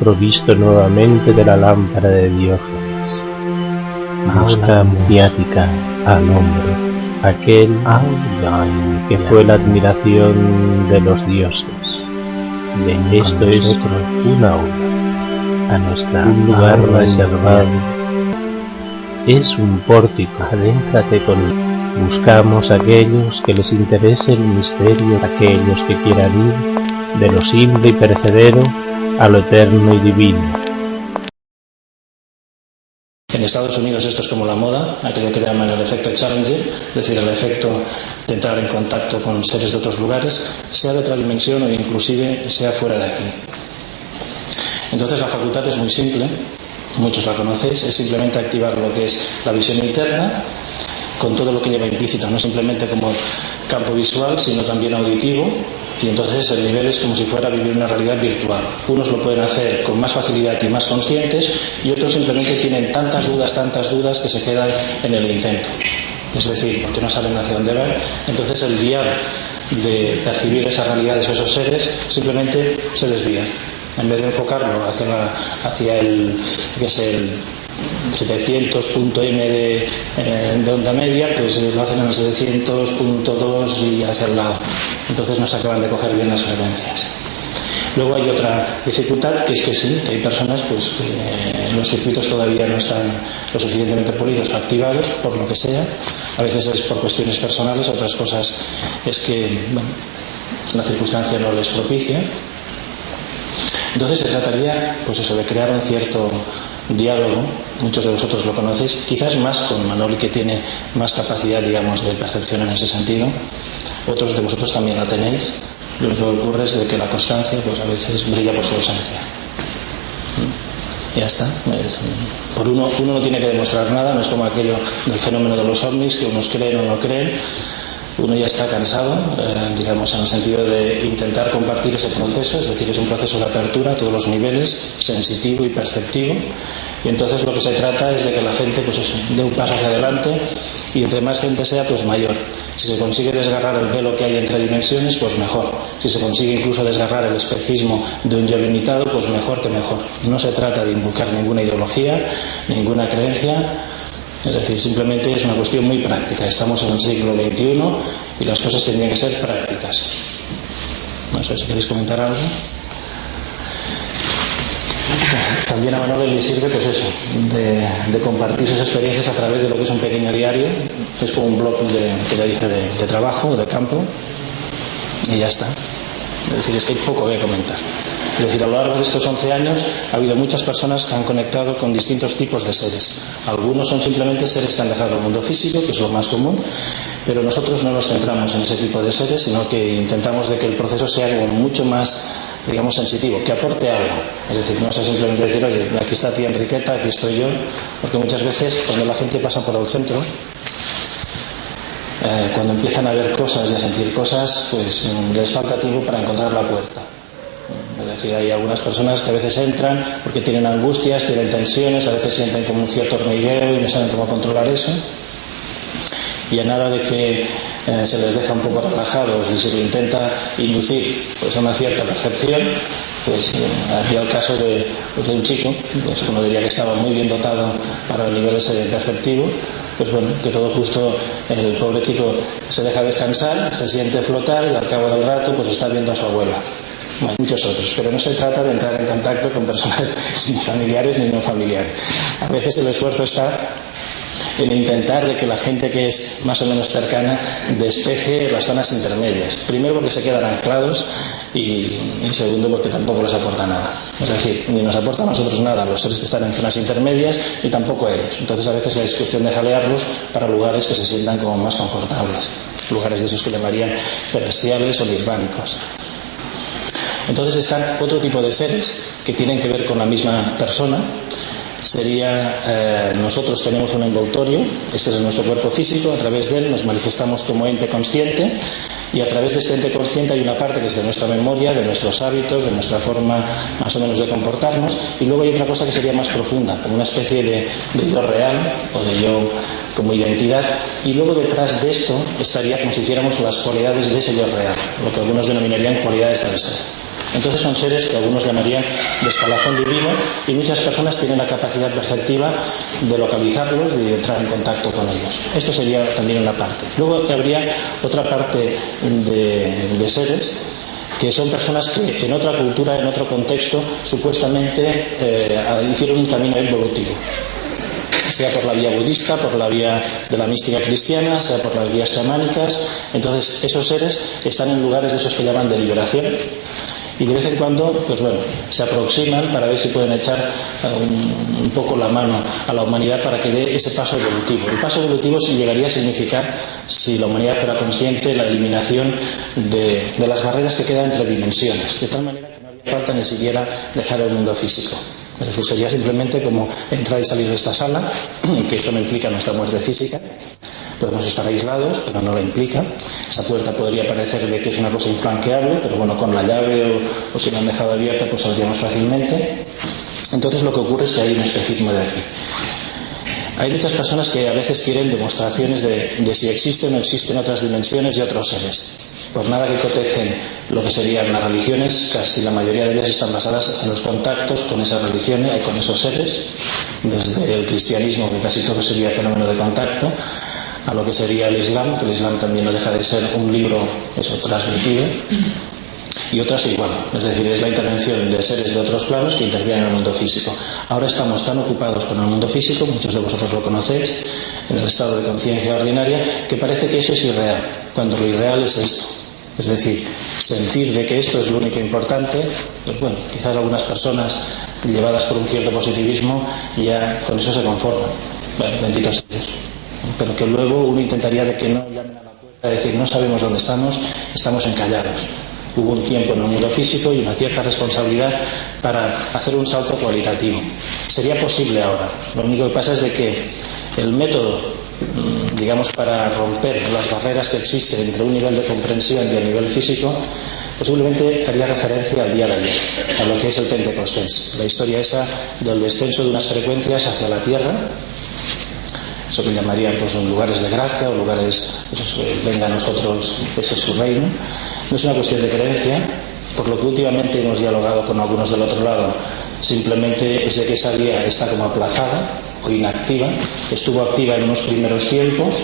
provisto nuevamente de la lámpara de Diógenes, mosca maniática al hombre, aquel que fue la admiración de los dioses. Esto es una obra, un lugar reservado, es un pórtico, adéntrate con. Buscamos a aquellos que les interese el misterio, aquellos que quieran ir de lo simple y perecedero a lo eterno y divino. En Estados Unidos esto es como la moda, aquello que llaman el efecto Challenger, es decir, el efecto de entrar en contacto con seres de otros lugares, sea de otra dimensión o inclusive sea fuera de aquí. Entonces la facultad es muy simple, muchos la conocéis, es simplemente activar lo que es la visión interna, con todo lo que lleva implícito, no simplemente como campo visual, sino también auditivo, y entonces el nivel es como si fuera vivir una realidad virtual. Unos lo pueden hacer con más facilidad y más conscientes, y otros simplemente tienen tantas dudas que se quedan en el intento. Es decir, porque no saben hacia dónde van. Entonces el guiar de percibir esas realidades o esos seres simplemente se desvía. En vez de enfocarlo hacia el 700.m de onda media, pues lo hacen en el 700.2 y hacia el lado. Entonces no se acaban de coger bien las frecuencias. Luego hay otra dificultad, que es que sí, que hay personas pues que los circuitos todavía no están lo suficientemente pulidos o activados, por lo que sea. A veces es por cuestiones personales, otras cosas es que la circunstancia no les propicia. Entonces se trataría, pues eso, de crear un cierto diálogo. Muchos de vosotros lo conocéis, quizás más con Manoli, que tiene más capacidad, digamos, de percepción en ese sentido. Otros de vosotros también la tenéis. Lo único que ocurre es de que la constancia, pues a veces brilla por su ausencia. Ya está. Por uno no tiene que demostrar nada, no es como aquello del fenómeno de los ovnis, que unos creen o no creen. Uno ya está cansado, digamos, en el sentido de intentar compartir ese proceso, es decir, es un proceso de apertura a todos los niveles, sensitivo y perceptivo, y entonces lo que se trata es de que la gente, pues eso, dé un paso hacia adelante, y entre más gente sea, pues mayor. Si se consigue desgarrar el velo que hay entre dimensiones, pues mejor. Si se consigue incluso desgarrar el espejismo de un yo limitado, pues mejor que mejor. No se trata de invocar ninguna ideología, ninguna creencia. Es decir, simplemente es una cuestión muy práctica. Estamos en el siglo XXI y las cosas tendrían que ser prácticas. No sé si queréis comentar algo. También a Manoli le sirve, pues eso, de compartir sus experiencias a través de lo que es un pequeño diario, que es como un blog que ya dice de trabajo, de campo, y ya está. Es decir, es que hay poco que comentar. Es decir, a lo largo de estos 11 años ha habido muchas personas que han conectado con distintos tipos de seres. Algunos son simplemente seres que han dejado el mundo físico, que es lo más común, pero nosotros no nos centramos en ese tipo de seres, sino que intentamos de que el proceso sea como mucho más, digamos, sensitivo, que aporte algo. Es decir, no es simplemente decir, oye, aquí está tía Enriqueta, aquí estoy yo, porque muchas veces cuando la gente pasa por el centro, cuando empiezan a ver cosas y a sentir cosas, pues les falta tiempo para encontrar la puerta. Es decir, hay algunas personas que a veces entran porque tienen angustias, tienen tensiones, a veces sienten como un cierto hormigueo y no saben cómo controlar eso. Y a nada de que se les deja un poco relajados y se le intenta inducir pues, una cierta percepción, pues había el caso de un chico, pues uno diría que estaba muy bien dotado para el nivel ese perceptivo, pues bueno, que todo justo el pobre chico se deja descansar, se siente flotar y al cabo del rato pues está viendo a su abuela. Bueno, muchos otros, pero no se trata de entrar en contacto con personas ni familiares ni no familiares. A veces el esfuerzo está en intentar de que la gente que es más o menos cercana despeje las zonas intermedias. Primero porque se quedan anclados y segundo porque tampoco les aporta nada. Es decir, ni nos aporta a nosotros nada los seres que están en zonas intermedias ni tampoco a ellos. Entonces a veces es cuestión de jalearlos para lugares que se sientan como más confortables. Lugares de esos que llamarían celestiales o nirvánicos. Entonces están otro tipo de seres que tienen que ver con la misma persona. Sería, nosotros tenemos un envoltorio, este es nuestro cuerpo físico, a través de él nos manifestamos como ente consciente y a través de este ente consciente hay una parte que es de nuestra memoria, de nuestros hábitos, de nuestra forma más o menos de comportarnos, y luego hay otra cosa que sería más profunda, como una especie de yo real o de yo como identidad, y luego detrás de esto estaría como si hiciéramos las cualidades de ese yo real, lo que algunos denominarían cualidades del ser. Entonces son seres que algunos llamarían de escalafón divino, y muchas personas tienen la capacidad perceptiva de localizarlos y de entrar en contacto con ellos. Esto sería también una parte. Luego habría otra parte de seres que son personas que en otra cultura, en otro contexto, supuestamente hicieron un camino evolutivo, sea por la vía budista, por la vía de la mística cristiana, sea por las vías chamánicas. Entonces esos seres están en lugares de esos que llaman de liberación, y de vez en cuando, pues bueno, se aproximan para ver si pueden echar un poco la mano a la humanidad para que dé ese paso evolutivo. El paso evolutivo sí llegaría a significar, si la humanidad fuera consciente, la eliminación de las barreras que quedan entre dimensiones, de tal manera que no haría falta ni siquiera dejar el mundo físico. Es decir, sería simplemente como entrar y salir de esta sala, que eso no implica nuestra muerte física. Podemos estar aislados, pero no la implica. Esa puerta podría parecer de que es una cosa infranqueable, pero bueno, con la llave o si la han dejado abierta, pues saldríamos fácilmente. Entonces lo que ocurre es que hay un espejismo de aquí. Hay muchas personas que a veces quieren demostraciones de si existen o no existen otras dimensiones y otros seres. Por nada que cotejen lo que serían las religiones, casi la mayoría de ellas están basadas en los contactos con esas religiones y con esos seres, desde el cristianismo, que casi todo sería fenómeno de contacto, a lo que sería el Islam, que el Islam también no deja de ser un libro transmitido, y otras igual, es decir, es la intervención de seres de otros planos que intervienen en el mundo físico. Ahora estamos tan ocupados con el mundo físico, muchos de vosotros lo conocéis, en el estado de conciencia ordinaria, que parece que eso es irreal, cuando lo irreal es esto. Es decir, sentir de que esto es lo único importante, pues bueno, quizás algunas personas llevadas por un cierto positivismo ya con eso se conforman. Bueno, benditos Dios. Pero que luego uno intentaría de que no llamen a la puerta, decir, no sabemos dónde estamos encallados. Hubo un tiempo en el mundo físico y una cierta responsabilidad para hacer un salto cualitativo. Sería posible ahora. Lo único que pasa es de que el método, digamos, para romper las barreras que existen entre un nivel de comprensión y el nivel físico, posiblemente haría referencia al día de ayer, a lo que es el Pentecostés, la historia esa del descenso de unas frecuencias hacia la tierra, eso que llamarían pues lugares de gracia o lugares, pues, venga a nosotros, ese es su reino. No es una cuestión de creencia, por lo que últimamente hemos dialogado con algunos del otro lado, simplemente es de que esa vía está como aplazada o inactiva. Estuvo activa en unos primeros tiempos,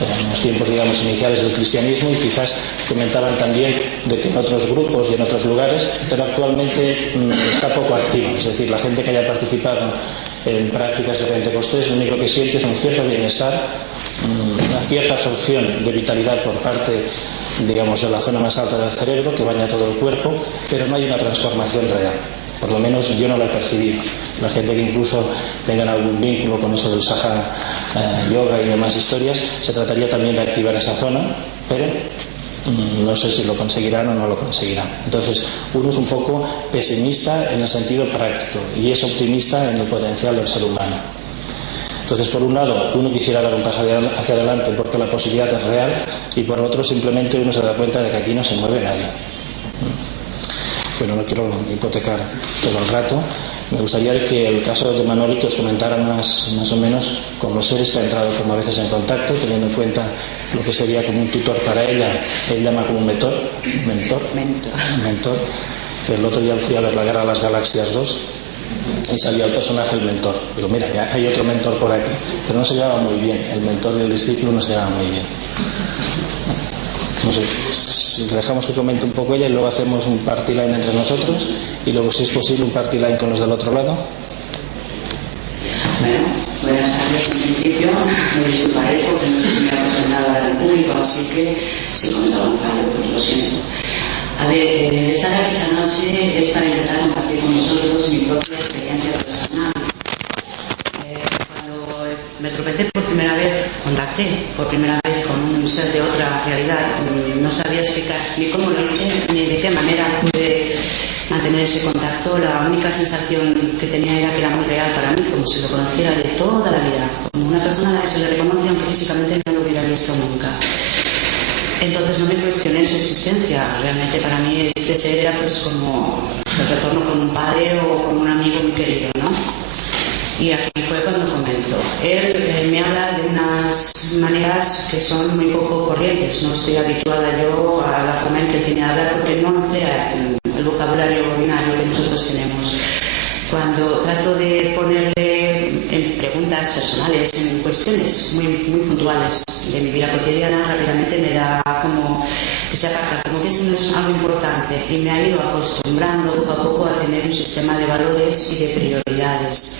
en los tiempos, digamos, iniciales del cristianismo, y quizás comentaban también de que en otros grupos y en otros lugares, pero actualmente está poco activa. Es decir, la gente que haya participado en prácticas de Pentecostés, lo único que siente es un cierto bienestar, una cierta absorción de vitalidad por parte, digamos, de la zona más alta del cerebro, que baña todo el cuerpo, pero no hay una transformación real. Por lo menos yo no la he percibido. La gente que incluso tengan algún vínculo con eso del Sahaja Yoga y demás historias, se trataría también de activar esa zona, pero no sé si lo conseguirán o no lo conseguirán. Entonces, uno es un poco pesimista en el sentido práctico y es optimista en el potencial del ser humano. Entonces, por un lado, uno quisiera dar un paso hacia adelante porque la posibilidad es real, y por otro, simplemente uno se da cuenta de que aquí no se mueve nadie. Bueno, no quiero hipotecar todo el rato. Me gustaría que el caso de Manoli, que os comentara más o menos con los seres que ha entrado como a veces en contacto, teniendo en cuenta lo que sería como un tutor para ella. Él llama como un mentor. Que el otro día fui a ver la Guerra de las Galaxias 2 y salía el personaje el mentor. Digo, mira, ya hay otro mentor por aquí, pero no se llevaba muy bien. El mentor y el discípulo no se llevaban muy bien. No sé, si dejamos que comente un poco ella y luego hacemos un party line entre nosotros y luego, si es posible, un party line con los del otro lado. Bueno, buenas tardes. En principio, me disculparéis porque no estoy muy acostumbrada al público, así que si comento algún fallo, pues lo siento. A ver, estar aquí esta noche es para intentar compartir con vosotros mi propia experiencia personal. Cuando me tropecé por primera vez, contacté por primera vez con un ser de otra realidad, no sabía explicar ni cómo lo hice, ni de qué manera pude mantener ese contacto. La única sensación que tenía era que era muy real para mí, como si lo conociera de toda la vida, como una persona a la que se le reconoce aunque físicamente no lo hubiera visto nunca. Entonces no me cuestioné su existencia. Realmente para mí este ser era pues como el retorno con un padre o con un amigo muy querido, ¿no? Y aquí fue cuando comenzó. Él me habla de unas maneras que son muy poco corrientes. No estoy habituada yo a la forma en que tiene de hablar porque no emplea el vocabulario ordinario que nosotros tenemos. Cuando trato de ponerle en preguntas personales, en cuestiones muy puntuales de mi vida cotidiana, rápidamente me da como que se aparta, como que eso no es algo importante, y me ha ido acostumbrando poco a poco a tener un sistema de valores y de prioridades.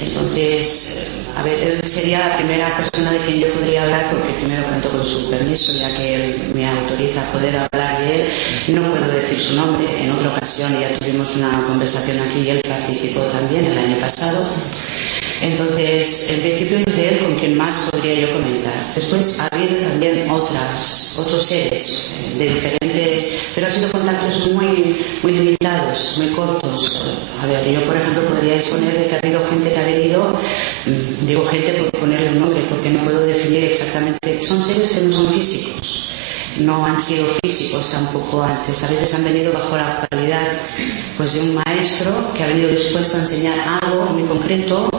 Entonces, a ver, él sería la primera persona de quien yo podría hablar, porque primero cuento con su permiso, ya que él me autoriza a poder hablar de él. No puedo decir su nombre. En otra ocasión ya tuvimos una conversación aquí y él participó también el año pasado. Entonces, en principio es de él con quien más podría yo comentar. Después ha habido también otros seres de diferentes, pero han sido contactos muy limitados, muy cortos. A ver, yo por ejemplo podría exponer de que ha habido gente que ha venido, digo gente por ponerle un nombre, porque no puedo definir exactamente, son seres que no son físicos. No han sido físicos tampoco antes. A veces han venido bajo la cualidad pues, de un maestro que ha venido dispuesto a enseñar algo muy concreto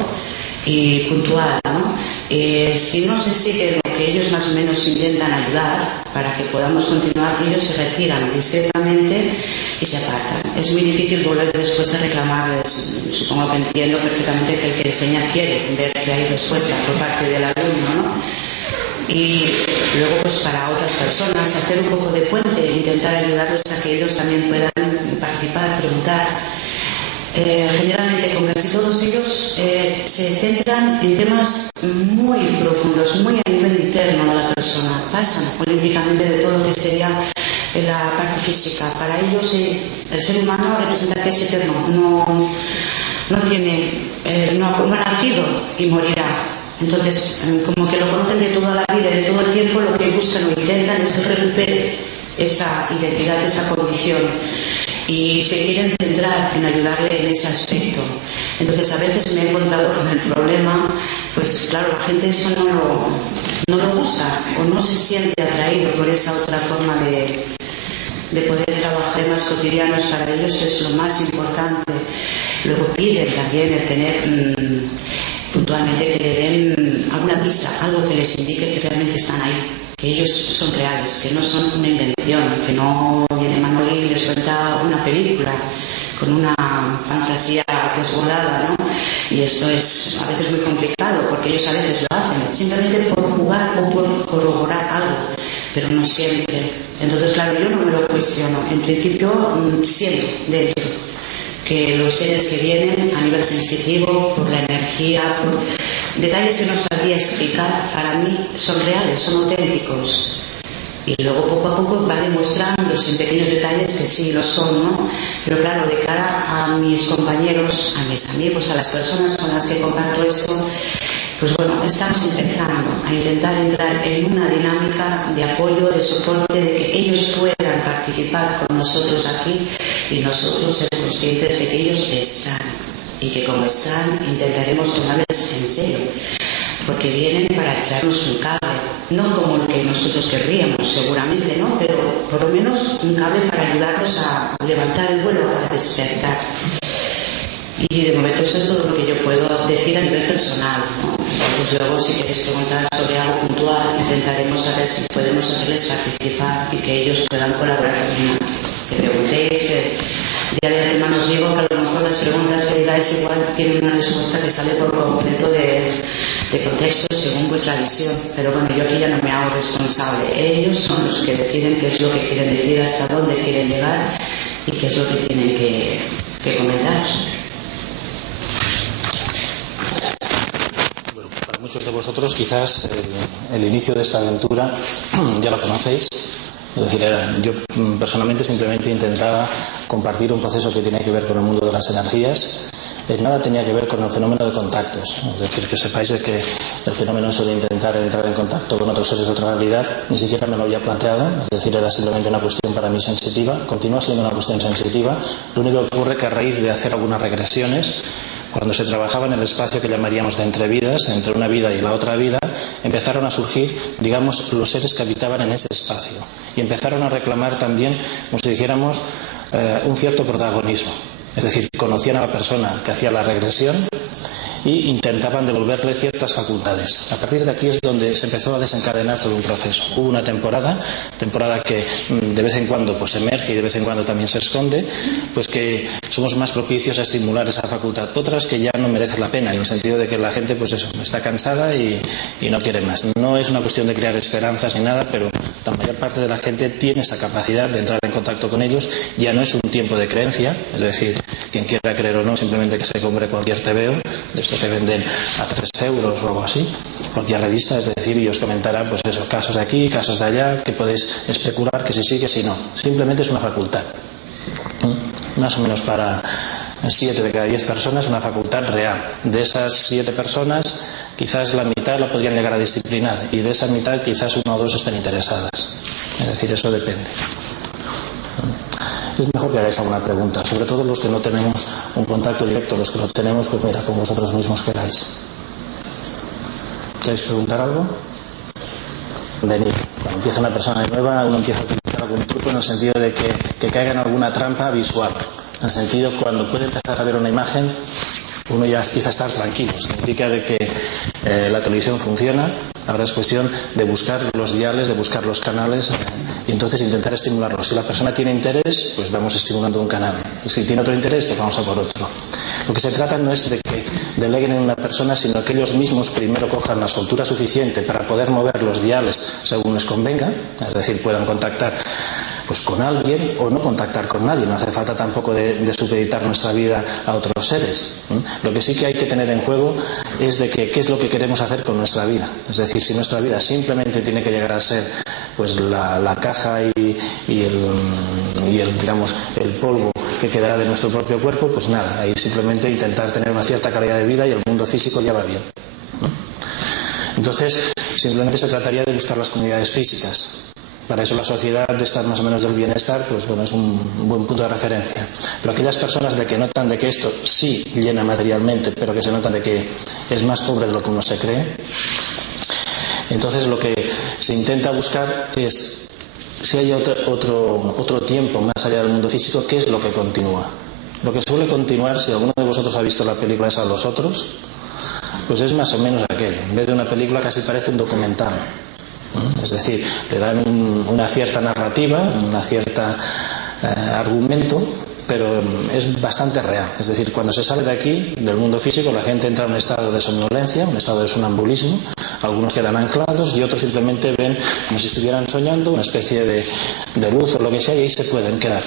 y puntual, ¿no? Si no se sigue lo que ellos más o menos intentan ayudar para que podamos continuar, ellos se retiran discretamente y se apartan. Es muy difícil volver después a reclamarles. Supongo que entiendo perfectamente que el que enseña quiere ver que hay respuesta por parte del alumno, ¿no? Y luego pues para otras personas hacer un poco de puente e intentar ayudarles a que ellos también puedan participar, preguntar. Generalmente, como casi todos ellos, se centran en temas muy profundos, muy a nivel interno de la persona. Pasan olímpicamente de todo lo que sería la parte física. Para ellos el ser humano representa que es eterno, no ha nacido y morirá. Entonces, como que lo conocen de toda la vida y de todo el tiempo, lo que buscan o intentan es que recupere esa identidad, esa condición, y se quieren centrar en ayudarle en ese aspecto. Entonces, a veces me he encontrado con el problema, pues claro, la gente esto no lo gusta o no se siente atraído por esa otra forma de poder trabajar más cotidianos. Para ellos es lo más importante. Luego piden también el tener puntualmente que le den alguna pista, algo que les indique que realmente están ahí, que ellos son reales, que no son una invención, que no viene Manuel y les cuenta una película con una fantasía desbordada, ¿no? Y esto es a veces muy complicado, porque ellos a veces lo hacen simplemente por jugar o por corroborar algo, pero no siempre. Entonces, claro, yo no me lo cuestiono. En principio siento dentro que los seres que vienen a nivel sensitivo, por la energía, por detalles que no sabría explicar, para mí son reales, son auténticos. Y luego poco a poco va demostrándose en pequeños detalles que sí lo son, ¿no? Pero claro, de cara a mis compañeros, a mis amigos, a las personas con las que comparto esto, pues bueno, estamos empezando a intentar entrar en una dinámica de apoyo, de soporte, de que ellos puedan participar con nosotros aquí y nosotros ser conscientes de que ellos están, y que como están intentaremos tomarles en serio, porque vienen para echarnos un cable, no como lo que nosotros querríamos, seguramente no, pero por lo menos un cable para ayudarnos a levantar el vuelo, a despertar. Y de momento eso es todo lo que yo puedo decir a nivel personal, ¿no? Entonces luego, si queréis preguntar sobre algo puntual, intentaremos saber si podemos hacerles participar y que ellos puedan colaborar conmigo. Que preguntéis, que ya de antemano os digo que a lo mejor las preguntas que digáis igual tienen una respuesta que sale por completo de contexto según vuestra visión. Pero bueno, yo aquí ya no me hago responsable. Ellos son los que deciden qué es lo que quieren decir, hasta dónde quieren llegar y qué es lo que tienen que comentaros. Muchos de vosotros quizás el inicio de esta aventura ya lo conocéis. Es decir, yo personalmente simplemente intentaba compartir un proceso que tiene que ver con el mundo de las energías. Nada tenía que ver con el fenómeno de contactos. Es decir, que sepáis de que el fenómeno eso de intentar entrar en contacto con otros seres de otra realidad ni siquiera me lo había planteado. Es decir, era simplemente una cuestión para mí sensitiva. Continúa siendo una cuestión sensitiva. Lo único que ocurre es que a raíz de hacer algunas regresiones, cuando se trabajaba en el espacio que llamaríamos de entrevidas, entre una vida y la otra vida, empezaron a surgir, digamos, los seres que habitaban en ese espacio. Y empezaron a reclamar también, como si dijéramos, un cierto protagonismo. Es decir, conocían a la persona que hacía la regresión y intentaban devolverle ciertas facultades. A partir de aquí es donde se empezó a desencadenar todo un proceso. Hubo una temporada que de vez en cuando pues emerge y de vez en cuando también se esconde, pues que somos más propicios a estimular esa facultad. Otras que ya no merecen la pena, en el sentido de que la gente pues eso, está cansada y no quiere más. No es una cuestión de crear esperanzas ni nada, pero la mayor parte de la gente tiene esa capacidad de entrar en contacto con ellos. Ya no es un tiempo de creencia, es decir, quien quiera creer o no, simplemente que se compre cualquier TVO, de esto que venden a 3 euros o algo así, cualquier revista, es decir, y os comentarán pues eso, casos de aquí, casos de allá, que podéis especular que sí, que sí, no. Simplemente es una facultad. Más o menos para 7 de cada 10 personas una facultad real. De esas 7 personas, quizás la mitad la podrían llegar a disciplinar, y de esa mitad quizás 1 o 2 estén interesadas. Es decir, eso depende. Es mejor que hagáis alguna pregunta, sobre todo los que no tenemos un contacto directo. Los que lo tenemos, pues mira, como vosotros mismos queráis. ¿Queréis preguntar algo? Venid. Cuando empieza una persona nueva, uno empieza a utilizar algún truco en el sentido de que caiga en alguna trampa visual. En el sentido, cuando puede empezar a ver una imagen, uno ya empieza a estar tranquilo. Significa de que la televisión funciona. Ahora es cuestión de buscar los diales, de buscar los canales y entonces intentar estimularlos. Si la persona tiene interés, pues vamos estimulando un canal. Y si tiene otro interés, pues vamos a por otro. Lo que se trata no es de que deleguen en una persona, sino que ellos mismos primero cojan la soltura suficiente para poder mover los diales según les convenga, es decir, puedan contactar pues con alguien o no contactar con nadie. No hace falta tampoco de supeditar nuestra vida a otros seres. Lo que sí que hay que tener en juego es de que qué es lo que queremos hacer con nuestra vida. Es decir, si nuestra vida simplemente tiene que llegar a ser pues la caja y el digamos el polvo que quedará de nuestro propio cuerpo, pues nada, ahí simplemente intentar tener una cierta calidad de vida y el mundo físico ya va bien. Entonces, simplemente se trataría de buscar las comunidades físicas. Para eso la sociedad de estar más o menos del bienestar, pues bueno, es un buen punto de referencia. Pero aquellas personas de que notan de que esto sí llena materialmente, pero que se notan de que es más pobre de lo que uno se cree, entonces lo que se intenta buscar es si hay otro tiempo más allá del mundo físico, ¿qué es lo que continúa? Lo que suele continuar, si alguno de vosotros ha visto la película esa Los Otros, pues es más o menos aquello. En vez de una película casi parece un documental. Es decir, le dan una cierta narrativa, una cierta argumento, pero es bastante real. Es decir, cuando se sale de aquí, del mundo físico, la gente entra en un estado de somnolencia, un estado de sonambulismo. Algunos quedan anclados y otros simplemente ven como si estuvieran soñando, una especie de luz o lo que sea, y ahí se pueden quedar.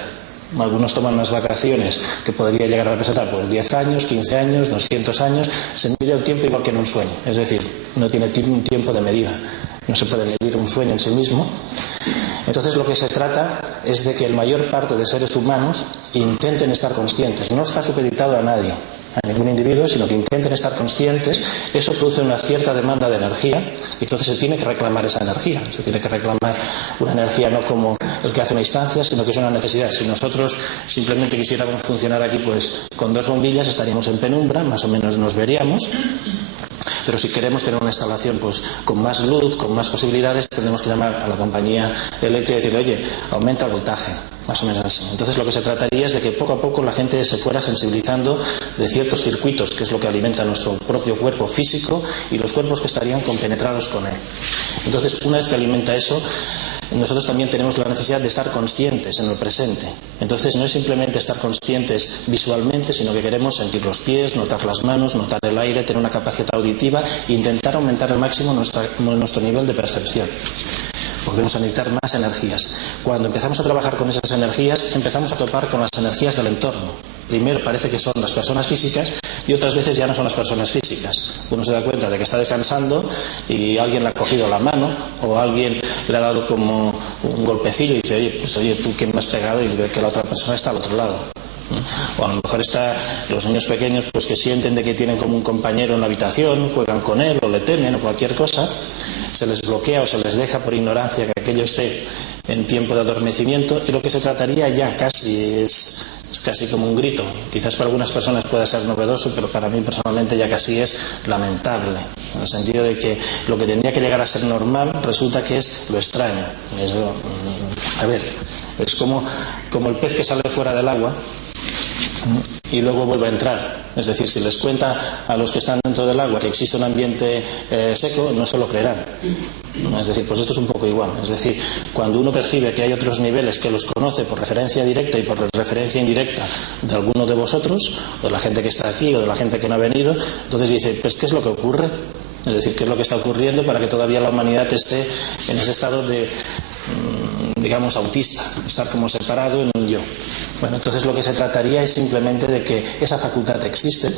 Algunos toman unas vacaciones que podría llegar a representar pues 10 años, 15 años, 200 años. Se mide el tiempo igual que en un sueño. Es decir, no tiene un tiempo de medida. No se puede medir un sueño en sí mismo. Entonces lo que se trata es de que la mayor parte de seres humanos intenten estar conscientes. No está supeditado a nadie, a ningún individuo, sino que intenten estar conscientes. Eso produce una cierta demanda de energía y entonces se tiene que reclamar esa energía. Se tiene que reclamar una energía no como el que hace una instancia, sino que es una necesidad. Si nosotros simplemente quisiéramos funcionar aquí pues con 2 bombillas estaríamos en penumbra, más o menos nos veríamos. Pero si queremos tener una instalación pues con más luz, con más posibilidades, tendremos que llamar a la compañía eléctrica y decirle, oye, aumenta el voltaje, más o menos así. Entonces lo que se trataría es de que poco a poco la gente se fuera sensibilizando de ciertos circuitos, que es lo que alimenta nuestro propio cuerpo físico y los cuerpos que estarían compenetrados con él. Entonces, una vez que alimenta eso, nosotros también tenemos la necesidad de estar conscientes en el presente. Entonces no es simplemente estar conscientes visualmente, sino que queremos sentir los pies, notar las manos, notar el aire, tener una capacidad auditiva e intentar aumentar al máximo nuestro nivel de percepción. Volvemos a necesitar más energías. Cuando empezamos a trabajar con esas energías, empezamos a topar con las energías del entorno. Primero parece que son las personas físicas y otras veces ya no son las personas físicas. Uno se da cuenta de que está descansando y alguien le ha cogido la mano o alguien le ha dado como un golpecillo y dice, oye, tú quién me has pegado, y ve que la otra persona está al otro lado. O a lo mejor está los niños pequeños pues que sienten de que tienen como un compañero en la habitación, juegan con él o le temen o cualquier cosa, se les bloquea o se les deja por ignorancia que aquello esté en tiempo de adormecimiento, y lo que se trataría ya casi es casi como un grito. Quizás para algunas personas pueda ser novedoso, pero para mí personalmente ya casi es lamentable, en el sentido de que lo que tendría que llegar a ser normal resulta que es lo extraño. Es como el pez que sale fuera del agua y luego vuelve a entrar. Es decir, si les cuenta a los que están dentro del agua que existe un ambiente seco, no se lo creerán. Es decir, pues esto es un poco igual. Es decir, cuando uno percibe que hay otros niveles que los conoce por referencia directa y por referencia indirecta de alguno de vosotros, o de la gente que está aquí, o de la gente que no ha venido, entonces dice, pues ¿qué es lo que ocurre? Es decir, ¿qué es lo que está ocurriendo para que todavía la humanidad esté en ese estado de, digamos, autista, estar como separado en un yo? Bueno, entonces lo que se trataría es simplemente de que esa facultad existe,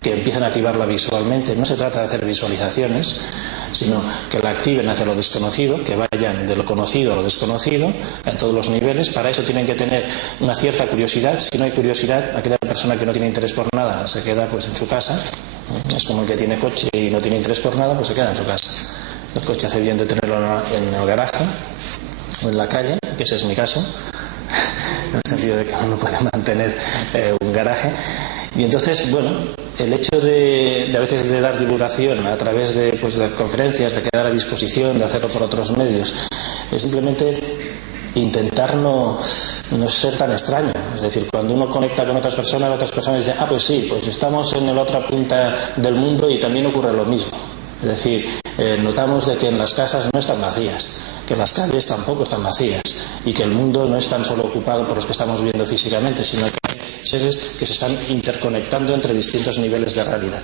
que empiecen a activarla visualmente. No se trata de hacer visualizaciones, sino que la activen hacia lo desconocido, que vayan de lo conocido a lo desconocido en todos los niveles. Para eso tienen que tener una cierta curiosidad. Si no hay curiosidad, aquella persona que no tiene interés por nada se queda pues en su casa. Es como el que tiene coche y no tiene interés por nada, pues se queda en su casa. El coche hace bien de tenerlo en el garaje o en la calle, que ese es mi caso, en el sentido de que uno puede mantener un garaje. Y entonces, bueno, el hecho de a veces de dar divulgación a través de conferencias, de quedar a disposición, de hacerlo por otros medios, es simplemente intentar no ser tan extraño. Es decir, cuando uno conecta con otras personas dicen, pues sí, pues estamos en la otra punta del mundo y también ocurre lo mismo. Es decir, notamos de que en las casas no están vacías, que las calles tampoco están vacías y que el mundo no es tan solo ocupado por los que estamos viendo físicamente, sino que hay seres que se están interconectando entre distintos niveles de realidad.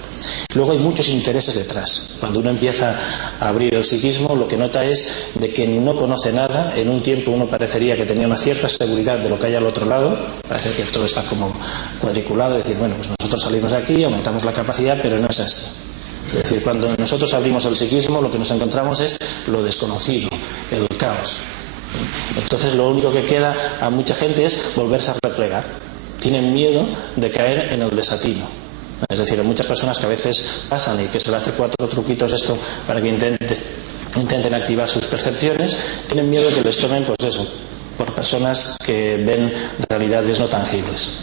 Luego hay muchos intereses detrás. Cuando uno empieza a abrir el psiquismo, lo que nota es de que no conoce nada. En un tiempo uno parecería que tenía una cierta seguridad de lo que hay al otro lado, parece que todo está como cuadriculado, es decir, bueno, pues nosotros salimos de aquí, aumentamos la capacidad, pero no es así. Es decir, cuando nosotros abrimos el psiquismo, lo que nos encontramos es lo desconocido, el caos. Entonces lo único que queda a mucha gente es volverse a replegar. Tienen miedo de caer en el desatino. Es decir, hay muchas personas que a veces pasan y que se le hace 4 truquitos esto para que intenten activar sus percepciones, tienen miedo de que les tomen, pues eso, por personas que ven realidades no tangibles.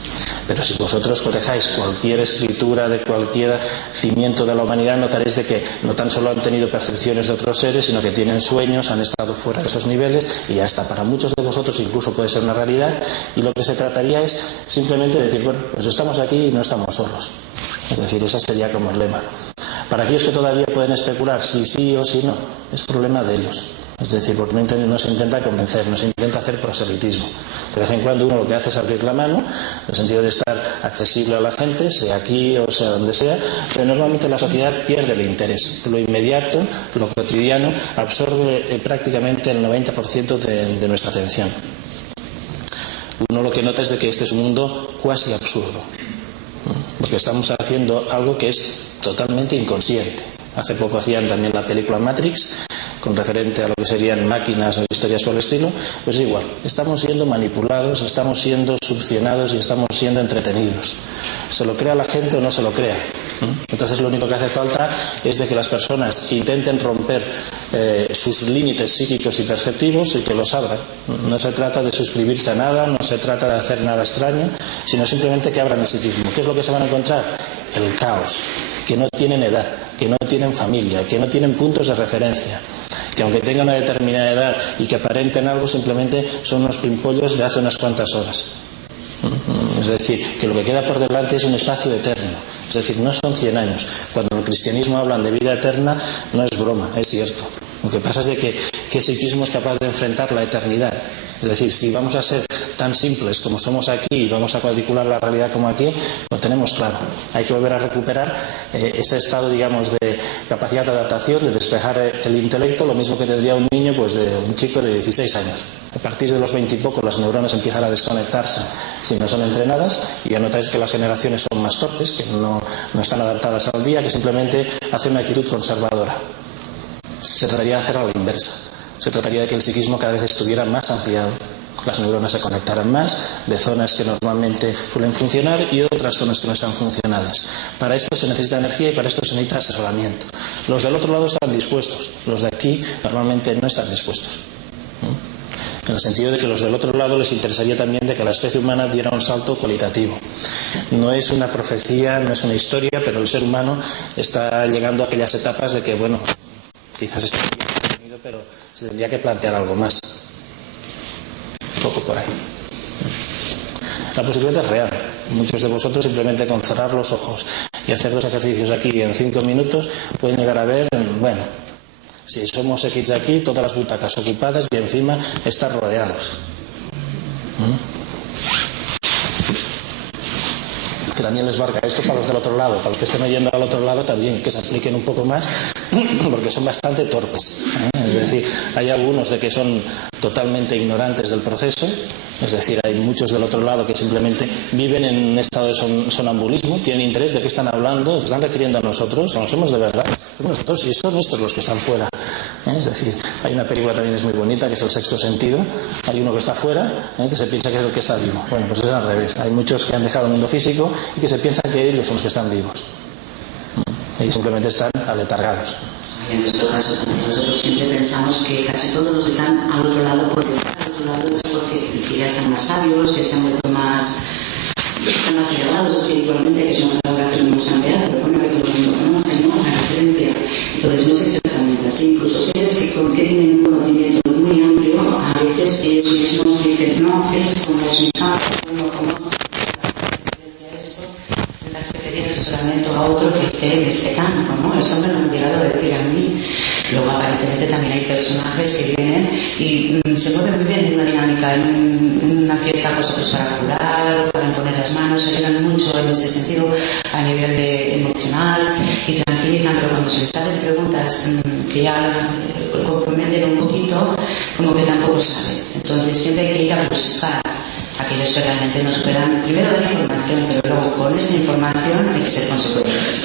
Pero si vosotros cotejáis cualquier escritura de cualquier cimiento de la humanidad, notaréis de que no tan solo han tenido percepciones de otros seres, sino que tienen sueños, han estado fuera de esos niveles y ya está. Para muchos de vosotros incluso puede ser una realidad, y lo que se trataría es simplemente de decir, bueno, pues estamos aquí y no estamos solos. Es decir, ese sería como el lema. Para aquellos que todavía pueden especular si sí o si no, es problema de ellos. Es decir, porque no se intenta convencer, no se intenta hacer proselitismo. De vez en cuando uno lo que hace es abrir la mano, en el sentido de estar accesible a la gente, sea aquí o sea donde sea, pero normalmente la sociedad pierde el interés. Lo inmediato, lo cotidiano, absorbe prácticamente el 90% de nuestra atención. Uno lo que nota es de que este es un mundo cuasi absurdo, porque estamos haciendo algo que es totalmente inconsciente. Hace poco hacían también la película Matrix, con referente a lo que serían máquinas o historias por el estilo, pues es igual, estamos siendo manipulados, estamos siendo succionados y estamos siendo entretenidos. ¿Se lo crea la gente o no se lo crea? Entonces lo único que hace falta es de que las personas intenten romper sus límites psíquicos y perceptivos y que los abran. No se trata de suscribirse a nada, no se trata de hacer nada extraño, sino simplemente que abran el psiquismo. ¿Qué es lo que se van a encontrar? El caos, que no tienen edad, que no tienen familia, que no tienen puntos de referencia, que aunque tengan una determinada edad y que aparenten algo, simplemente son unos pimpollos de hace unas cuantas horas. Es decir, que lo que queda por delante es un espacio eterno. Es decir, no son 100 años. Cuando en el cristianismo hablan de vida eterna, no es broma, es cierto. Lo que pasa es de que el psiquismo es capaz de enfrentar la eternidad. Es decir, si vamos a ser tan simples como somos aquí y vamos a cuadricular la realidad como aquí, lo tenemos claro. Hay que volver a recuperar ese estado, digamos, de capacidad de adaptación, de despejar el intelecto, lo mismo que tendría un niño, pues de un chico de 16 años. A partir de los 20 y poco las neuronas empiezan a desconectarse si no son entrenadas, y ya notáis que las generaciones son más torpes, que no están adaptadas al día, que simplemente hacen una actitud conservadora. Se trataría de hacer a la inversa. Se trataría de que el psiquismo cada vez estuviera más ampliado, las neuronas se conectaran más de zonas que normalmente suelen funcionar y otras zonas que no están funcionadas. Para esto se necesita energía y para esto se necesita asesoramiento. Los del otro lado están dispuestos, los de aquí normalmente no están dispuestos. En el sentido de que los del otro lado les interesaría también de que la especie humana diera un salto cualitativo. No es una profecía, no es una historia, pero el ser humano está llegando a aquellas etapas de que, bueno, quizás está bien, pero se tendría que plantear algo más. Un poco por ahí. La posibilidad es real. Muchos de vosotros simplemente con cerrar los ojos y hacer 2 ejercicios aquí en 5 minutos pueden llegar a ver, bueno, si somos X aquí, todas las butacas ocupadas y encima estar rodeados. Que también les valga esto para los del otro lado, para los que estén oyendo al otro lado también, que se apliquen un poco más, porque son bastante torpes. Es decir, hay algunos de que son totalmente ignorantes del proceso, es decir, hay muchos del otro lado que simplemente viven en un estado de sonambulismo, tienen interés de qué están hablando, se están refiriendo a nosotros, conocemos de verdad, somos nosotros y son estos los que están fuera. Es decir, hay una película también es muy bonita que es El sexto sentido, hay uno que está fuera, que se piensa que es el que está vivo. Bueno, pues es al revés, hay muchos que han dejado el mundo físico y que se piensan que ellos son los que están vivos y simplemente están aletargados. En nuestro caso también nosotros siempre pensamos que casi todos los que están al otro lado, porque están al otro lado es porque ya están más sabios, que se han vuelto más elevados espiritualmente, que es una palabra que no nos han creado, pero bueno, que todo el mundo conoce, ¿no? La referencia. Entonces no es exactamente así, incluso seres que tienen un conocimiento muy amplio, a veces ellos mismos dicen, no, es como es mi campo, no conozco esto, las que pedir asesoramiento a otro que esté en este campo, ¿no? Eso me lo han llegado a decir a mí. Luego aparentemente también hay personajes que vienen y se mueven muy bien en una dinámica, en una cierta cosa pues para curar, para imponer las manos, se ayudan mucho en ese sentido a nivel emocional y tranquilizan, pero cuando se les hacen preguntas que ya comprometen un poquito, como que tampoco saben. Entonces siempre hay que ir a buscar aquellos que realmente nos puedan primero dar información, pero luego con esa información hay que ser consecuentes.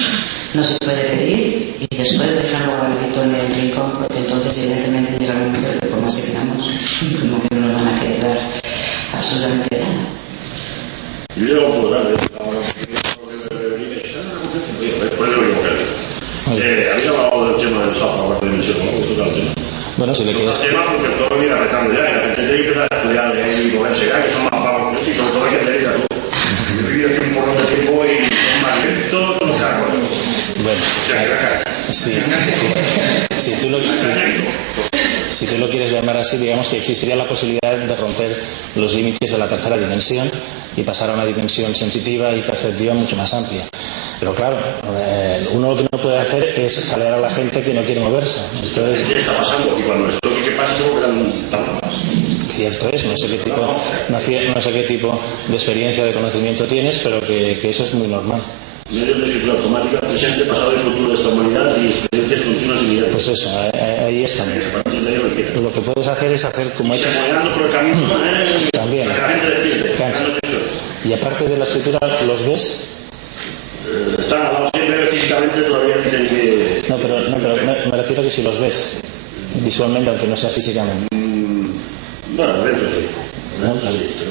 No se puede pedir y después dejarlo guardadito en el rincón, porque entonces evidentemente llega el momento de que por más que queramos, como que no nos van a querer dar absolutamente nada. Yo llego por tarde, habéis hablado del tema del SAP, la cuarta dimensión, ¿no? Bueno, si le quieres... El tema porque todo viene arrancando ya, y la gente tiene que empezar a estudiar y moverse ya, que son más pagos que esto, y sobre todo hay que tener tú. Yo he vivido aquí un montón de tiempo y más lento, no me acuerdo. Bueno, si tú lo quieres llamar así, digamos que existiría la posibilidad de romper los límites de la tercera dimensión y pasar a una dimensión sensitiva y perceptiva mucho más amplia. Pero claro, uno lo que no puede hacer es jalear a la gente que no quiere moverse. Esto es... ¿Qué está pasando? Y cuando esto que pasa, tengo que dar tan más. Cierto es, no sé qué tipo de experiencia, de conocimiento tienes, pero que eso es muy normal. Medios de escritura automática, presente, pasado y futuro de esta humanidad y experiencias continuas y diarias. Pues eso, ahí estamos. Lo que puedes hacer es hacer como eso. Por el camino, también. Para que la gente despierte. Y aparte de la escritura, ¿los ves? Están al lado siempre, físicamente todavía dicen que... No, pero me refiero a que si los ves visualmente, aunque no sea físicamente. Bueno, dentro sí. ¿No?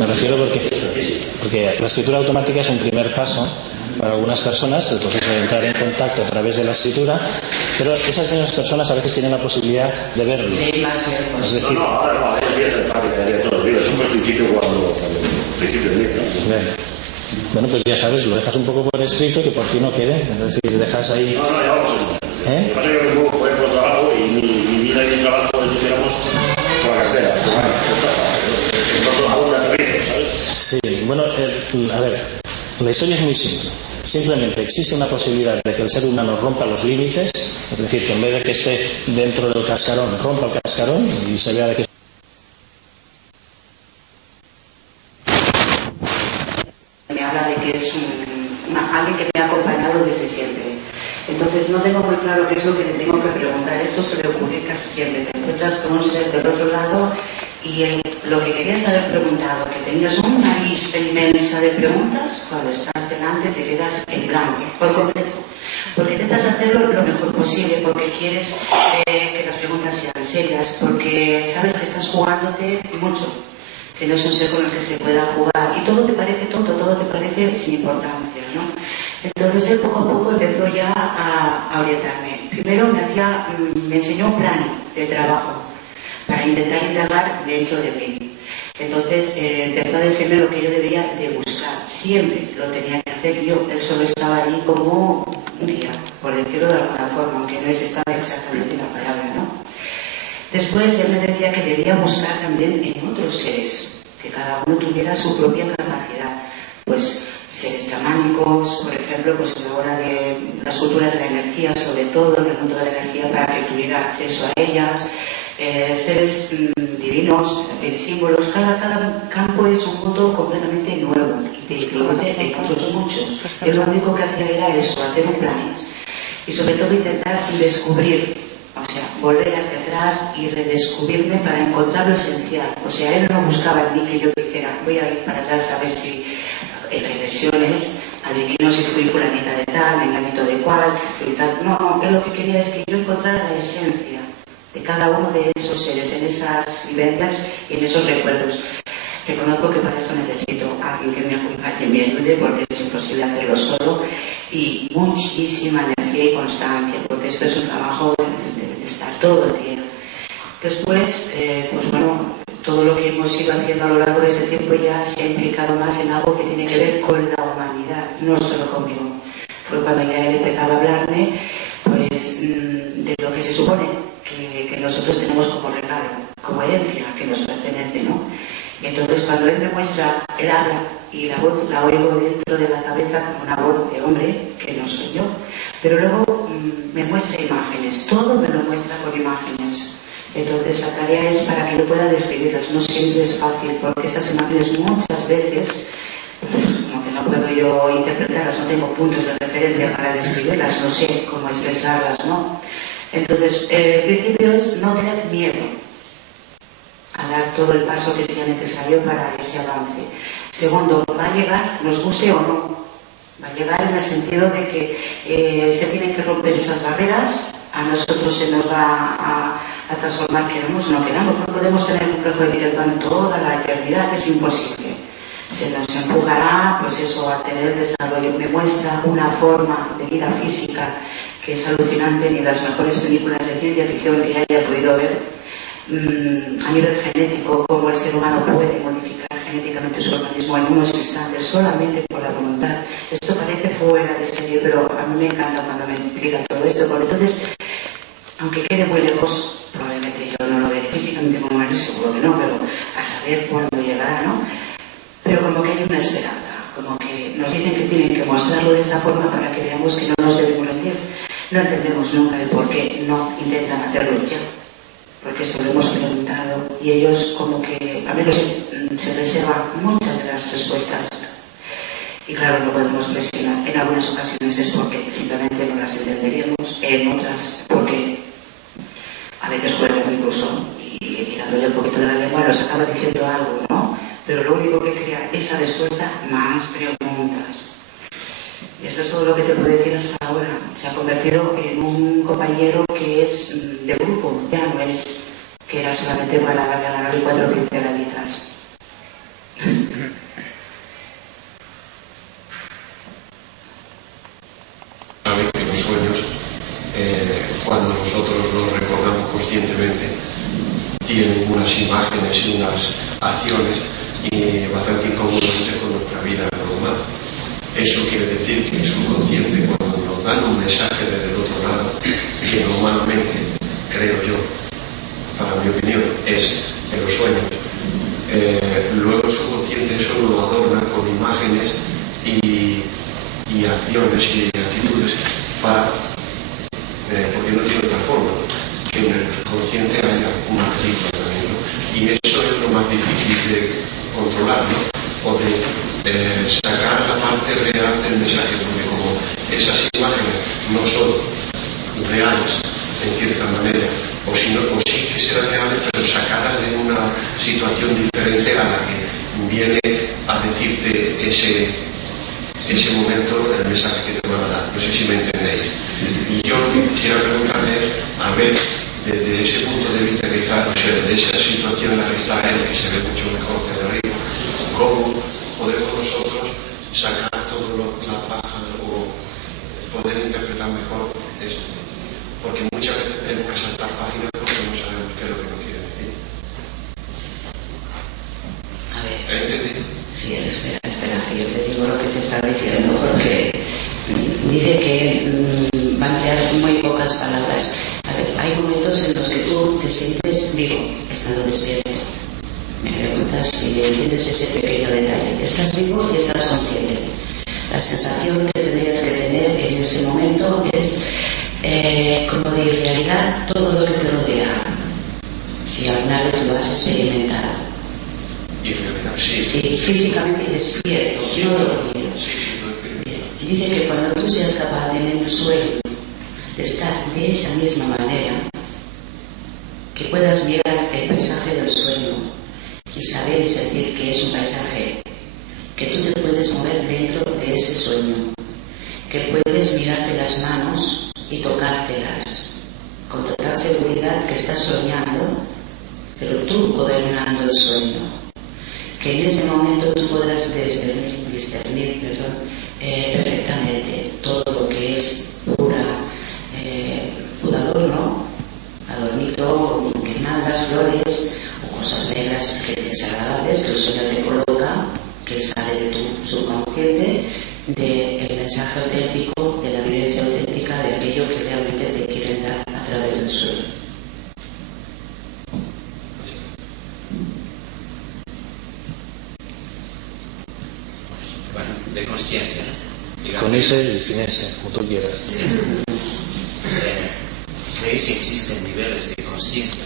Me refiero porque la escritura automática es un primer paso para algunas personas, el proceso de entrar en contacto a través de la escritura, pero esas mismas personas a veces tienen la posibilidad de verlo. Es decir, no, ahora empieza el parque de todos los días, es un principio cuando principio del libro, ¿no? Bien. Bueno, pues ya sabes, lo dejas un poco por escrito que por fin no quede, es decir, dejas ahí... No, ya vamos. Lo que pasa es que yo por ejemplo trabajo y mi vida y mi trabajo lo dijéramos con la cartera. Hago un aterrizo, ¿sabes? Sí, bueno, a ver, la historia es muy simple. Simplemente existe una posibilidad de que el ser humano rompa los límites, es decir, que en vez de que esté dentro del cascarón, rompa el cascarón y se vea de que me habla de que es alguien que me ha acompañado desde siempre. Entonces no tengo muy claro qué es lo que le tengo que preguntar. Esto suele ocurrir casi siempre. Te encuentras con un ser del otro lado y lo que querías haber preguntado, que tenías una lista inmensa de preguntas, cuando estás delante te quedas en blanco, por completo. Porque intentas hacerlo lo mejor posible, porque quieres que las preguntas sean serias, porque sabes que estás jugándote mucho, que no es un ser con el que se pueda jugar, y todo te parece tonto, todo te parece sin importancia, ¿no? Entonces él poco a poco empezó ya a orientarme. Primero me enseñó un plan de trabajo para intentar indagar dentro de mí. Entonces empezó a decirme lo que yo debía de buscar. Siempre lo tenía que hacer yo. Él solo estaba allí como un guía, por decirlo de alguna forma, aunque no es esta exactamente la palabra, ¿no? Después él me decía que debía buscar también en otros seres, que cada uno tuviera su propia capacidad. Pues seres chamánicos, por ejemplo, pues a la hora de las culturas de la energía, sobre todo en el mundo de la energía, para que tuviera acceso a ellas, seres divinos, símbolos. Cada campo es un mundo completamente nuevo, diferente de otros muchos. Yo lo único que hacía era eso, hacer un plan y sobre todo intentar descubrir, o sea, volver hacia atrás y redescubrirme para encontrar lo esencial. O sea, él no buscaba en mí que yo dijera, voy a ir para atrás a ver si regresiones, adivino si fui fulanita de tal, enganito de cual, y tal. No, él lo que quería es que yo encontrara la esencia de cada uno de esos seres, en esas vivencias y en esos recuerdos. Reconozco que para esto necesito a alguien que me acompañe, me ayude, porque es imposible hacerlo solo, y muchísima energía y constancia, porque esto es un trabajo de estar todo el día. Después, pues bueno, todo lo que hemos ido haciendo a lo largo de este tiempo ya se ha implicado más en algo que tiene que ver con la humanidad, no solo conmigo. Fue cuando ya él empezaba a hablarme, pues, de lo que se supone que nosotros tenemos como regalo, como herencia que nos pertenece, ¿no? Y entonces cuando él me muestra, él habla y la voz la oigo dentro de la cabeza como una voz de hombre, que no soy yo, pero luego me muestra imágenes, todo me lo muestra con imágenes. Entonces la tarea es para que yo pueda describirlas, no siempre es fácil, porque estas imágenes muchas veces, como que no puedo yo interpretarlas, no tengo puntos de referencia para describirlas, no sé cómo expresarlas, ¿no? Entonces, el principio es no tener miedo a dar todo el paso que sea necesario para ese avance. Segundo, va a llegar, nos guste o no, va a llegar en el sentido de que se tienen que romper esas barreras, a nosotros se nos va a transformar, queramos o no queramos. No podemos tener un flejo de Peter toda la eternidad, es imposible. Se nos empujará, pues eso, a tener desarrollo. Me muestra una forma de vida física que es alucinante, ni las mejores películas de ciencia ficción que haya podido ver, a nivel genético, cómo el ser humano puede modificar genéticamente su organismo en unos instantes solamente por la voluntad. Esto parece fuera de serie, pero a mí me encanta cuando me explica todo esto, porque entonces, aunque quede muy lejos, probablemente yo no lo veré físicamente como él, seguro que no, pero a saber cuándo llegará, ¿no? Pero como que hay una esperanza, como que nos dicen que tienen que mostrarlo de esta forma para que veamos que no nos debemos rendir. No entendemos nunca el por qué no intentan hacerlo ya, porque se lo hemos preguntado y ellos como que, a menos se reservan muchas de las respuestas. Y claro, no podemos presionar. En algunas ocasiones es porque simplemente no las entenderíamos, en otras porque a veces juegan incluso y tirándole un poquito de la lengua nos acaba diciendo algo, ¿no? Pero lo único que crea esa respuesta, más preguntas. Y eso es todo lo que te puedo decir hasta ahora. Se ha convertido en un compañero que es de grupo, ya no es que era solamente para ganar 4 pinceladitas. Sabe que los sueños, cuando nosotros los recordamos conscientemente, tienen unas imágenes y unas acciones y bastante incongruentes con nuestra vida normal. Eso quiere decir que el subconsciente, cuando nos dan un mensaje desde el otro lado, que normalmente, creo yo, para mi opinión, es de los sueños, luego el subconsciente eso lo adorna con imágenes y acciones y actitudes para, porque no tiene otra forma, que en el consciente haya una película también, ¿no? Y eso es lo más difícil de controlar, ¿no? O de sacar la parte real del mensaje, porque como esas imágenes no son reales en cierta manera, o sí que serán reales, pero sacadas de una situación diferente a la que viene a decirte ese momento el mensaje que te van a dar. No sé si me entendéis. Y yo quisiera preguntarle, a ver, desde ese punto de vista que está, o sea, de esa situación en la que está él, que se ve mucho mejor que de arriba, ¿cómo podemos nosotros sacar toda la paja o poder interpretar mejor esto? Porque muchas veces tenemos que saltar páginas porque no sabemos qué es lo que nos quiere decir. A ver. ¿Has entendido? Sí, espera, que yo te digo lo que te está diciendo, porque dice que va a emplear muy pocas palabras. A ver, hay momentos en los que tú te sientes vivo, estando despierto. Me preguntas si entiendes ese pequeño detalle. Estás vivo y estás consciente. La sensación que tendrías que tener en ese momento es como de realidad todo lo que te rodea. Si alguna vez lo has experimentado. Sí, físicamente despierto, no dormido. Dice que cuando tú seas capaz de tener un sueño, de estar de esa misma manera, que puedas mirar el paisaje del sueño y saber y sentir que es un paisaje, que tú te puedes mover dentro de ese sueño, que puedes mirarte las manos y tocártelas con total seguridad que estás soñando, pero tú gobernando el sueño, que en ese momento tú podrás discernir perfectamente todo lo que es pura adorno, adornito, guirnaldas, flores o cosas negras desagradables que el sueño te coloca, que sale de tu subconsciente, del mensaje auténtico, de la vivencia auténtica de aquello que realmente te quieren dar a través del sueño. Bueno, de consciencia, ¿no? Con ese y sin ese, como tú quieras. Sí. ¿Creéis que existen niveles de conciencia?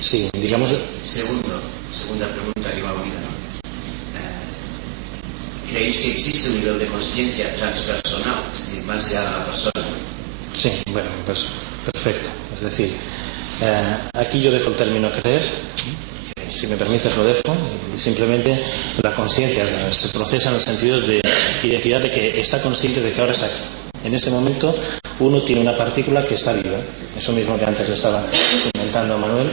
Sí, digamos. Segunda pregunta que va unida, ¿no? ¿Creéis que existe un nivel de conciencia transpersonal, es decir, más allá de la persona? Sí, bueno, pues perfecto. Es decir, aquí yo dejo el término creer, si me permites lo dejo, y simplemente la conciencia se procesa en el sentido de identidad de que está consciente de que ahora está aquí. En este momento uno tiene una partícula que está viva, eso mismo que antes le estaba comentando a Manuel.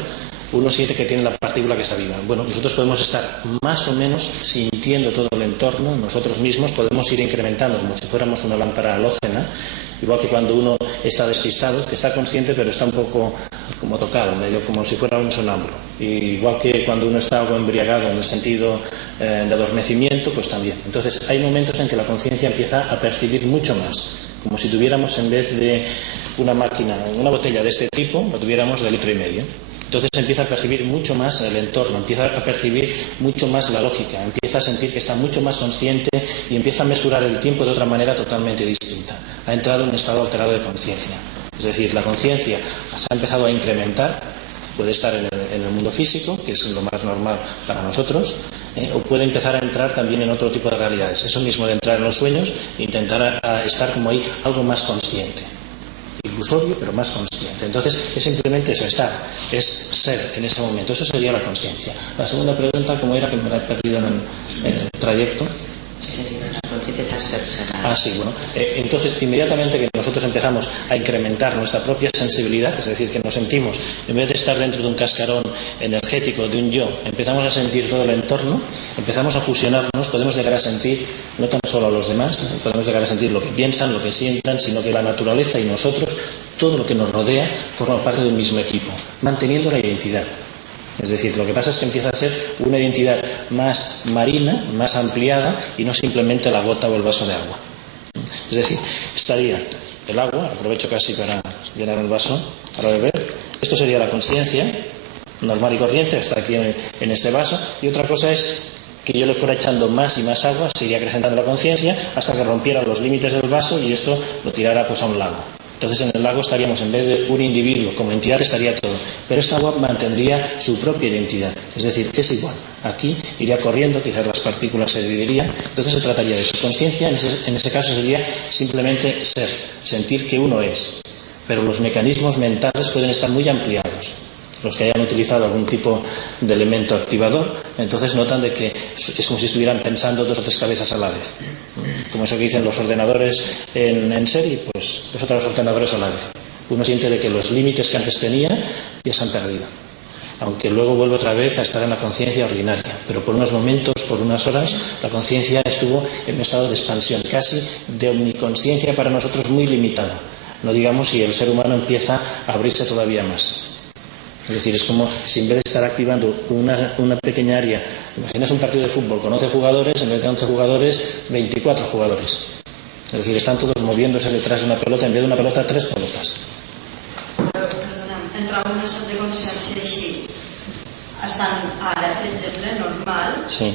Uno siente que tiene la partícula que está viva. Bueno, nosotros podemos estar más o menos sintiendo todo el entorno, nosotros mismos podemos ir incrementando como si fuéramos una lámpara halógena, igual que cuando uno está despistado, que está consciente pero está un poco como tocado, medio como si fuera un sonámbulo. Igual que cuando uno está algo embriagado en el sentido de adormecimiento, pues también. Entonces hay momentos en que la conciencia empieza a percibir mucho más, como si tuviéramos en vez de una máquina, una botella de este tipo, lo tuviéramos de 1,5 litros. Entonces empieza a percibir mucho más el entorno, empieza a percibir mucho más la lógica, empieza a sentir que está mucho más consciente y empieza a mesurar el tiempo de otra manera totalmente distinta. Ha entrado en un estado alterado de conciencia. Es decir, la conciencia se ha empezado a incrementar, puede estar en el mundo físico, que es lo más normal para nosotros, o puede empezar a entrar también en otro tipo de realidades. Eso mismo de entrar en los sueños, intentar estar como ahí algo más consciente. Ilusorio, pero más consciente. Entonces, es simplemente eso, estar, es ser en ese momento. Eso sería la consciencia. La segunda pregunta, ¿cómo era? Que me la he perdido en el trayecto. Sería la conciencia transpersonal. Sí, bueno. Entonces, inmediatamente que nosotros empezamos a incrementar nuestra propia sensibilidad, es decir, que nos sentimos, en vez de estar dentro de un cascarón energético, de un yo, empezamos a sentir todo el entorno, empezamos a fusionarnos, podemos llegar a sentir no tan solo a los demás, podemos llegar a sentir lo que piensan, lo que sientan, sino que la naturaleza y nosotros, todo lo que nos rodea, forma parte de un mismo equipo, manteniendo la identidad. Es decir, lo que pasa es que empieza a ser una identidad más marina, más ampliada y no simplemente la gota o el vaso de agua. Es decir, estaría el agua, aprovecho casi para llenar el vaso para beber, esto sería la conciencia normal y corriente, está aquí en este vaso, y otra cosa es que yo le fuera echando más y más agua, se iría acrecentando la conciencia hasta que rompiera los límites del vaso y esto lo tirara pues a un lago. Entonces en el lago estaríamos, en vez de un individuo como entidad, estaría todo. Pero esta agua mantendría su propia identidad. Es decir, es igual. Aquí iría corriendo, quizás las partículas se dividirían. Entonces se trataría de su conciencia. En ese caso sería simplemente ser, sentir que uno es. Pero los mecanismos mentales pueden estar muy ampliados. Los que hayan utilizado algún tipo de elemento activador, entonces notan de que es como si estuvieran pensando 2 o 3 cabezas a la vez. Como eso que dicen los ordenadores en serie, pues los otros ordenadores a la vez. Uno siente de que los límites que antes tenía ya se han perdido. Aunque luego vuelve otra vez a estar en la conciencia ordinaria. Pero por unos momentos, por unas horas, la conciencia estuvo en un estado de expansión, casi de omniconsciencia para nosotros muy limitada. No digamos si el ser humano empieza a abrirse todavía más. Es decir, es como si en vez de estar activando una pequeña área, imaginas un partido de fútbol con 11 jugadores, en vez de 11 jugadores, 24 jugadores. Es decir, están todos moviéndose detrás de una pelota, en vez de una pelota, 3 pelotas. Perdona, entrar en un estat de consciència així, estant ara, per exemple, normal, sí.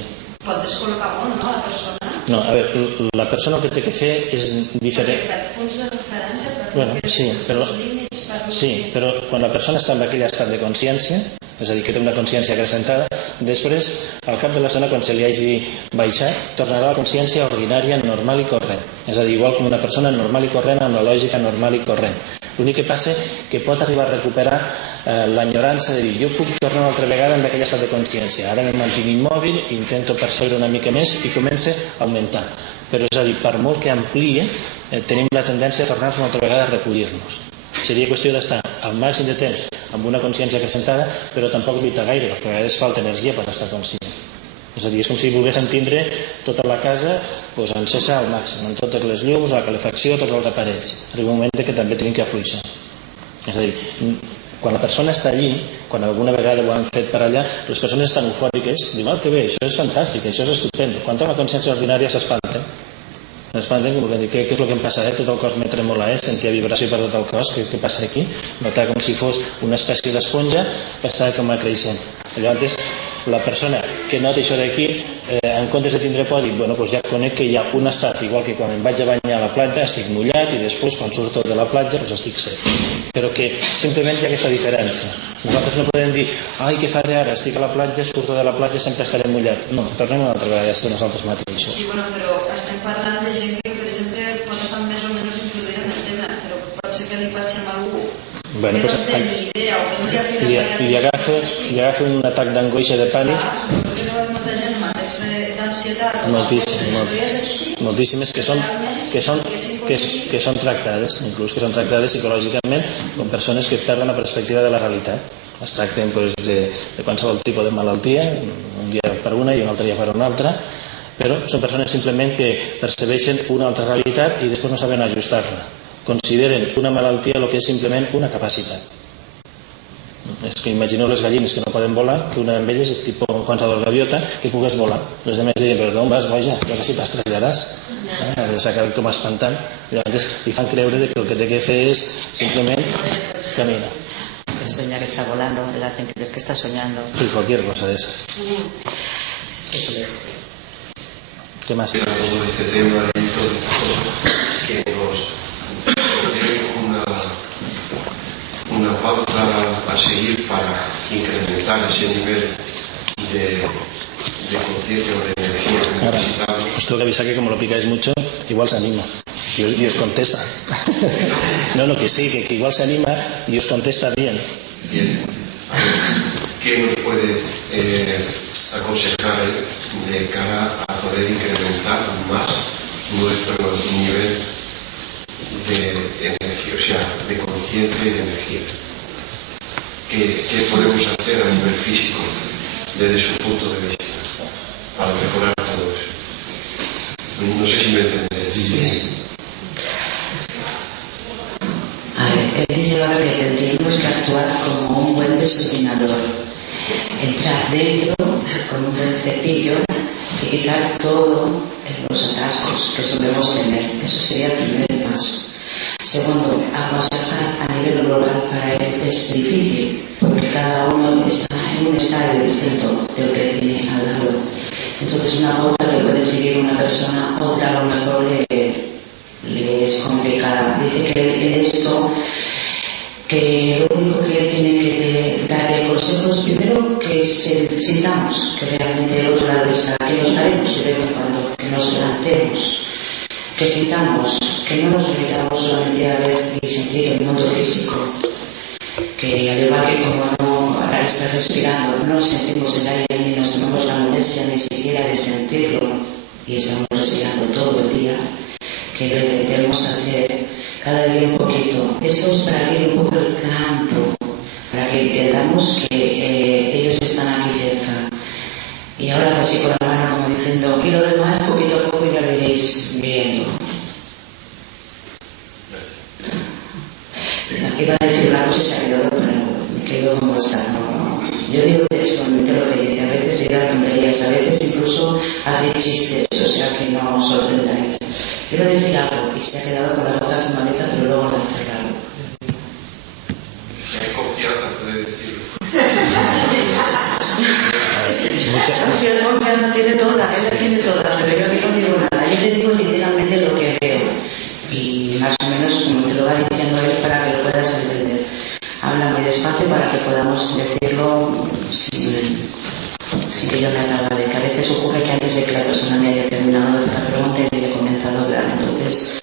Pot descol·locar molt, no, la persona? No, a veure, la persona el que té que fer és diferent. Perquè hi ha punts de referència per Bueno, sí, però, límits per... sí, però quan la persona està en aquell estat de consciència, és a dir, que té una consciència acrescentada, després, al cap de l'estona, quan se li hagi baixat, tornarà a la consciència ordinària, normal i corrent. És a dir, igual com una persona normal i corrent, amb la lògica normal i corrent. L'únic que passa que pot arribar a recuperar l'enyorança de dir jo puc tornar una altra vegada en aquell estat de consciència. Ara me mantinc immòbil, intento percebre una mica més i comença a augmentar. Però és a dir, per molt que amplie, tenim la tendència a tornar-nos una altra vegada a recollir-nos. Seria qüestió d'estar al màxim de temps amb una consciència acrescentada, però tampoc lluitar gaire, perquè a vegades falta energia per estar conscient. És a dir, és com si volguéssim tindre tota la casa encesa al màxim, amb totes les llums, la calefacció, tots els aparells. Arriba un moment que també tenim que afluixar. És a dir, quan la persona està allí, quan alguna vegada ho han fet per allà, les persones estan eufòriques, diuen, que bé, això és fantàstic, això és estupendo. Quan té una consciència ordinària s'espanten. S'espanten, com que dir, què és el que em passa? Tot el cos me tremola, sentia vibració per tot el cos, què passa aquí? Notar com si fos una espècie d'esponja que està com a creixent. Llavors, la persona que nota això d'aquí, en comptes de tindre por, dic, bueno, ja conec que hi ha un estat, igual que quan em vaig a banyar a la platja estic mullat i després quan surto de la platja estic sec. Però que simplement hi ha aquesta diferència. Nosaltres no podem dir, ai, què faré ara? Estic a la platja, surto de la platja, sempre estaré mullat. No, tornem una altra vegada a ser nosaltres mateixos. Sí, bueno, però estem parlant de gent que, per exemple, pot estar més o menys introduïda en el tema, però pot ser que li passi amb algú Bueno, que no té ni idea o que no li agafa un atac d'angoixa de pànic. Moltíssimes que són tractades, inclús que són tractades psicològicament com persones que perden la perspectiva de la realitat. Es tracten de qualsevol tipus de malaltia, un dia per una i un altre dia per una altra, però són persones simplement que percebeixen una altra realitat i després no saben ajustar-la. Consideren una malaltia el que és simplement una capacitat. És que imagineu les gallines que no poden volar, que una d'elles és tipus qualsevol gaviota, que pugues volar. Les demés diuen, però d'on vas, boja? Ja que si t'estrellaràs. S'acaba com espantant. Llavors li fan creure que el que té que fer és simplement caminar. Soñar que está volando, le hacen creer que está soñando. Sí, cualquier cosa de esas. ¿Qué más? Todo este tema y todo que nos una pauta a seguir para incrementar ese nivel de conciencia o de energía que necesitamos. Os tengo que avisar que como lo picáis mucho, igual se anima y os contesta. No, que sí, que igual se anima y os contesta bien. Bien. A ver, ¿qué nos puede aconsejar de cara a poder incrementar más nuestro nivel de energía, o sea, de conciencia y de energía? ¿Qué podemos hacer a nivel físico desde su punto de vista para mejorar todo eso? No sé si me entendéis. Sí. A ver, él dice ahora que tendríamos que actuar como un buen desayunador. Entrar dentro con un buen cepillo y quitar todos los atascos que solemos tener. Eso sería el primer paso. Segundo, aconsejar a nivel global para él es difícil, porque cada uno está en un estadio distinto del que tiene al lado. Entonces una pauta que puede seguir una persona, otra a lo mejor le es complicada. Dice que en esto, que lo único que tiene que darle consejos, primero que sintamos que realmente el otro lado está, que nos daremos de vez en cuando, que nos levantemos, que sintamos, que no nos limitamos solamente a ver y sentir el mundo físico, que al igual que como no ahora está respirando, no sentimos el aire ni nos tomamos la molestia ni siquiera de sentirlo y estamos respirando todo el día, que lo intentemos hacer cada día un poquito. Esto es para abrir un poco el campo, para que entendamos que ellos están aquí cerca. Y ahora hace así con la mano como diciendo, y lo demás poquito a poco ya lo iréis viendo. Iba a decir una cosa y se ha quedado, pero me quedo como está. No. Yo digo textualmente lo que dice, a veces dirá tonterías, a veces incluso hace chistes, o sea que no os sorprendáis. Quiero decir algo y se ha quedado con la boca como abierta, pero luego lo ha cerrado. Hay confianza, puede decirlo. Si el confianza la tiene toda, pero yo aquí no digo nada. Yo te digo literalmente lo que veo. Y más o menos como te lo va diciendo él para que lo puedas entender. Habla muy despacio para que podamos decirlo sin que yo me atarde, que a veces ocurre que antes de que la persona me haya terminado de hacer la pregunta y me haya comenzado a hablar. Entonces,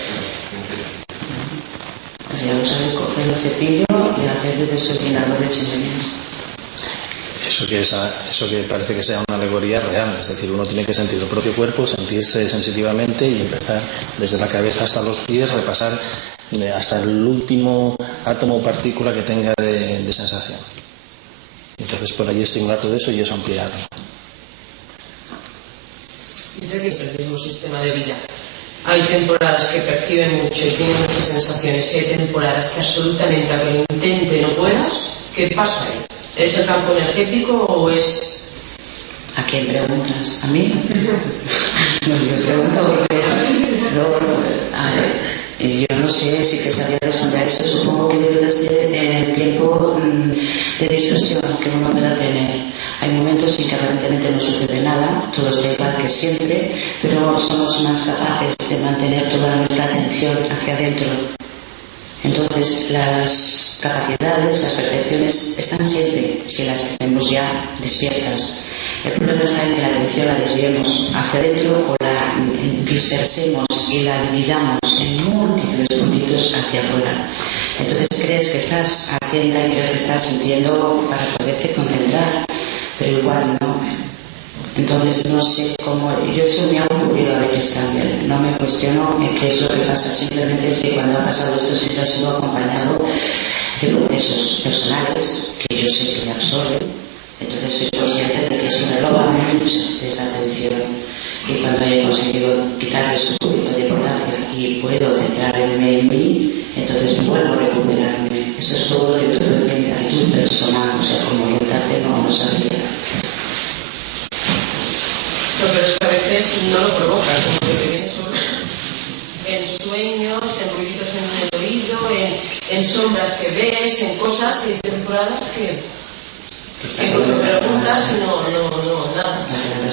pues ya lo sabes, coger el cepillo y hacer desde su llenador de chimenea. Eso que parece que sea una alegoría real, es decir, uno tiene que sentir el propio cuerpo, sentirse sensitivamente y empezar desde la cabeza hasta los pies, repasar hasta el último átomo o partícula que tenga de sensación. Entonces por allí estimular todo eso y eso ampliarlo. Dice que es el mismo sistema de vida. Hay temporadas que perciben mucho y tienen muchas sensaciones, y hay temporadas que absolutamente, aunque lo intente no puedas. ¿Qué pasa ahí? ¿Es el campo energético o es...? ¿A quién preguntas? ¿A mí? No, yo pregunto porque yo no sé si te sabría responder eso. Supongo que debe de ser en el tiempo de dispersión que uno pueda tener. Hay momentos en que aparentemente no sucede nada, todo está igual que siempre, pero somos más capaces de mantener toda nuestra atención hacia adentro. Entonces, las capacidades, las percepciones están siempre, si las tenemos ya despiertas. El problema está en que la atención la desviemos hacia adentro o la dispersemos y la dividamos en múltiples puntitos hacia afuera. Entonces crees que estás atenta y crees que estás sintiendo para poderte concentrar, pero igual no. Entonces no sé cómo, yo eso me ha ocurrido a veces también, no me cuestiono qué es lo que pasa, simplemente es que cuando ha pasado esto siempre ha sido acompañado de procesos personales que yo sé que me absorben, entonces soy consciente de que eso me roba mucho de esa atención y cuando he conseguido quitarle su poquito de importancia y puedo centrarme en mí, entonces vuelvo a recuperarme. Eso es todo lo que te decía mi actitud personal, o sea, como orientarte no sabría. No, pero es que a veces no lo provocas, como que te viene solo en sueños, en ruiditos en el oído, en sombras que ves, en cosas y temporadas que incluso preguntas y no, nada.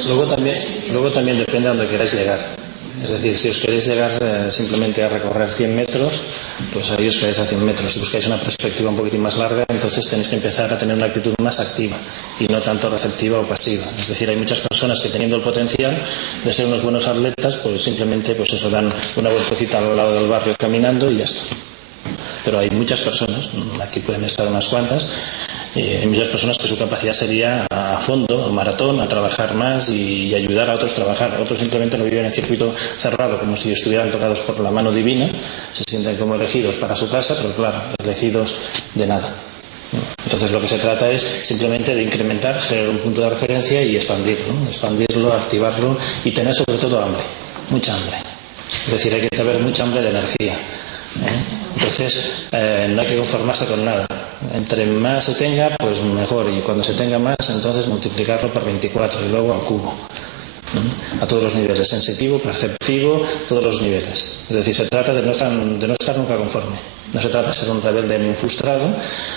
Luego también depende a dónde queráis llegar. Es decir, si os queréis llegar simplemente a recorrer 100 metros, pues ahí os quedáis a 100 metros. Si buscáis una perspectiva un poquitín más larga, entonces tenéis que empezar a tener una actitud más activa y no tanto receptiva o pasiva. Es decir, hay muchas personas que teniendo el potencial de ser unos buenos atletas, pues simplemente pues eso, dan una vueltecita al lado del barrio caminando y ya está. Pero hay muchas personas, aquí pueden estar unas cuantas, hay muchas personas que su capacidad sería a fondo, a maratón, a trabajar más y ayudar a otros a trabajar. Otros simplemente lo viven en circuito cerrado, como si estuvieran tocados por la mano divina, se sienten como elegidos para su casa, pero claro, elegidos de nada. Entonces lo que se trata es simplemente de incrementar, ser un punto de referencia y expandirlo, activarlo y tener sobre todo hambre, mucha hambre. Es decir, hay que tener mucha hambre de energía. Entonces no hay que conformarse con nada. Entre más se tenga, pues mejor, y cuando se tenga más, entonces multiplicarlo por 24 y luego al cubo, a todos los niveles, sensitivo, perceptivo, todos los niveles. Es decir, se trata de no estar nunca conforme. No se trata de ser un rebelde ni un frustrado,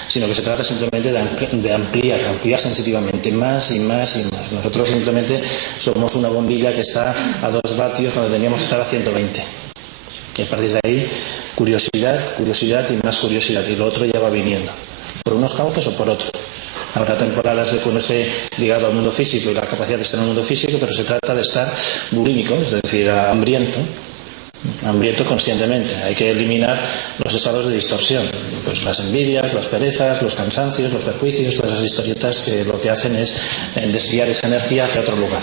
sino que se trata simplemente de ampliar sensitivamente más y más y más. Nosotros simplemente somos una bombilla que está a 2 vatios cuando teníamos que estar a 120. Y a partir de ahí, curiosidad y más curiosidad. Y lo otro ya va viniendo, por unos cauces o por otros. Habrá temporadas de que uno esté ligado al mundo físico y la capacidad de estar en el mundo físico, pero se trata de estar bulímico, es decir, hambriento conscientemente. Hay que eliminar los estados de distorsión, pues las envidias, las perezas, los cansancios, los perjuicios, todas esas historietas que lo que hacen es desviar esa energía hacia otro lugar.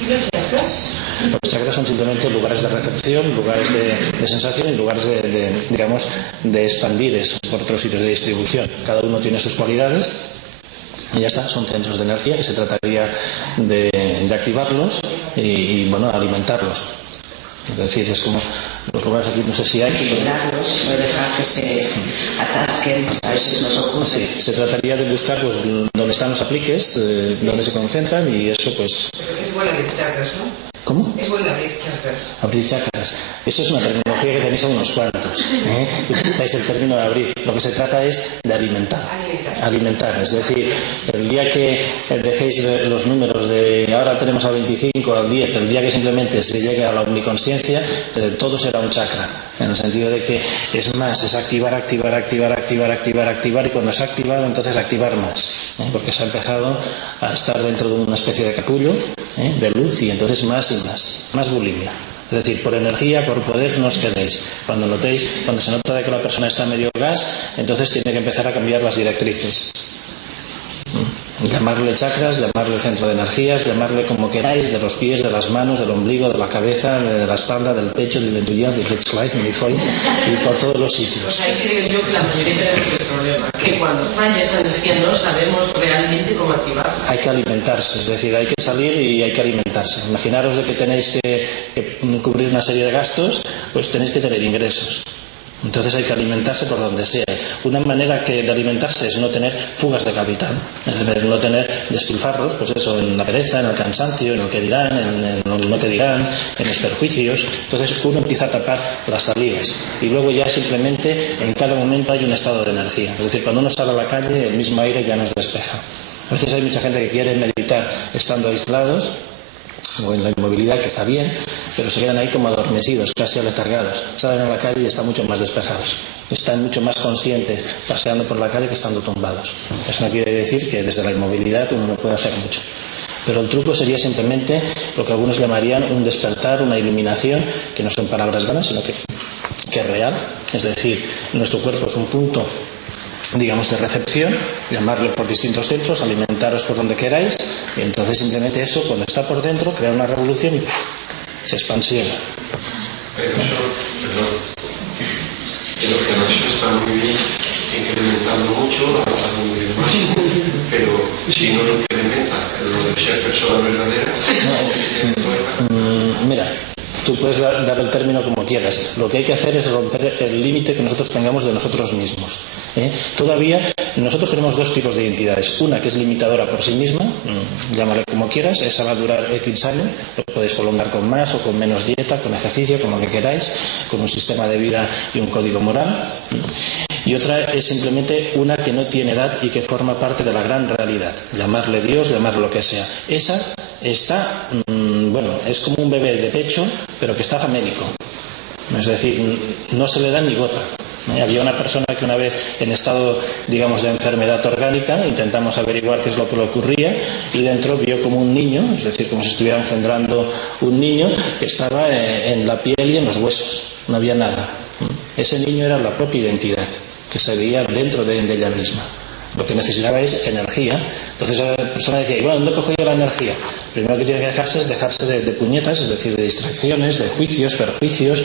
¿Y los chakras? Los chakras son simplemente lugares de recepción, lugares de sensación y lugares de expandir eso por otros sitios de distribución. Cada uno tiene sus cualidades y ya está, son centros de energía que se trataría de activarlos y alimentarlos. Es decir, es como los lugares aquí, no sé si hay. Liberarlos, no dejar que se atasquen, a veces nos ocurre. Sí, se trataría de buscar pues donde están los apliques, donde se concentran y eso pues. Es buena que chakras, ¿no? ¿Cómo? Es bueno abrir chakras. Abrir chakras. Eso es una terminología que tenéis a unos cuantos. Utilizáis el término de abrir. Lo que se trata es de alimentar. Alimentar. Es decir, el día que dejéis los números de ahora tenemos al 25, al 10, el día que simplemente se llegue a la omniconsciencia, todo será un chakra. En el sentido de que es más, es activar, activar, activar, activar, activar, activar, y cuando se ha activado, entonces activar más. Porque se ha empezado a estar dentro de una especie de capullo de luz, y entonces más y más bulimia. Es decir, por energía, por poder, no os quedéis. Cuando se nota de que la persona está medio gas, entonces tiene que empezar a cambiar las directrices. Llamarle chakras, llamarle centro de energías, llamarle como queráis, de los pies, de las manos, del ombligo, de la cabeza, de la espalda, del pecho, del interior, y por todos los sitios. Pues ahí creo yo que la mayoría tenemos el problema, que cuando falla esa energía no sabemos realmente cómo activarla. Hay que alimentarse, es decir, hay que salir y hay que alimentarse. Imaginaros de que tenéis que cubrir una serie de gastos, pues tenéis que tener ingresos. Entonces hay que alimentarse por donde sea. Una manera de alimentarse es no tener fugas de capital, es decir, no tener despilfarros, pues eso, en la pereza, en el cansancio, en el que dirán, en el no que dirán, en los perjuicios. Entonces uno empieza a tapar las salidas y luego ya simplemente en cada momento hay un estado de energía. Es decir, cuando uno sale a la calle, el mismo aire ya nos despeja. A veces hay mucha gente que quiere meditar estando aislados o en la inmovilidad, que está bien, pero se quedan ahí como adormecidos, casi aletargados. Salen a la calle y están mucho más despejados, están mucho más conscientes paseando por la calle que estando tumbados. Eso no quiere decir que desde la inmovilidad uno no puede hacer mucho, pero el truco sería simplemente lo que algunos llamarían un despertar, una iluminación, que no son palabras vanas, sino que es real. Es decir, nuestro cuerpo es un punto, digamos, de recepción, llamarlo por distintos centros, alimentaros por donde queráis, y entonces simplemente eso, cuando está por dentro, crea una revolución y se expansiona. Pero eso está muy bien, incrementando mucho, avanzando muy bien más, pero si no lo incrementa lo de ser persona verdadera, mira, tú puedes dar el término como quieras. Lo que hay que hacer es romper el límite que nosotros tengamos de nosotros mismos. Todavía nosotros tenemos dos tipos de identidades. Una que es limitadora por sí misma, llámala como quieras, esa va a durar X años, lo podéis prolongar con más o con menos dieta, con ejercicio, con lo que queráis, con un sistema de vida y un código moral. Y otra es simplemente una que no tiene edad y que forma parte de la gran realidad. Llamarle Dios, llamarle lo que sea. Esa está, es como un bebé de pecho, pero que está famélico. Es decir, no se le da ni gota. Había una persona que una vez, en estado, digamos, de enfermedad orgánica, intentamos averiguar qué es lo que le ocurría, y dentro vio como un niño, es decir, como si estuviera engendrando un niño, que estaba en la piel y en los huesos. No había nada. Ese niño era la propia identidad que se veía dentro de ella misma. Lo que necesitaba es energía. Entonces esa persona decía, ¿y bueno, dónde cojo yo la energía? Primero que tiene que dejarse es dejarse de puñetas, es decir, de distracciones, de juicios, perjuicios,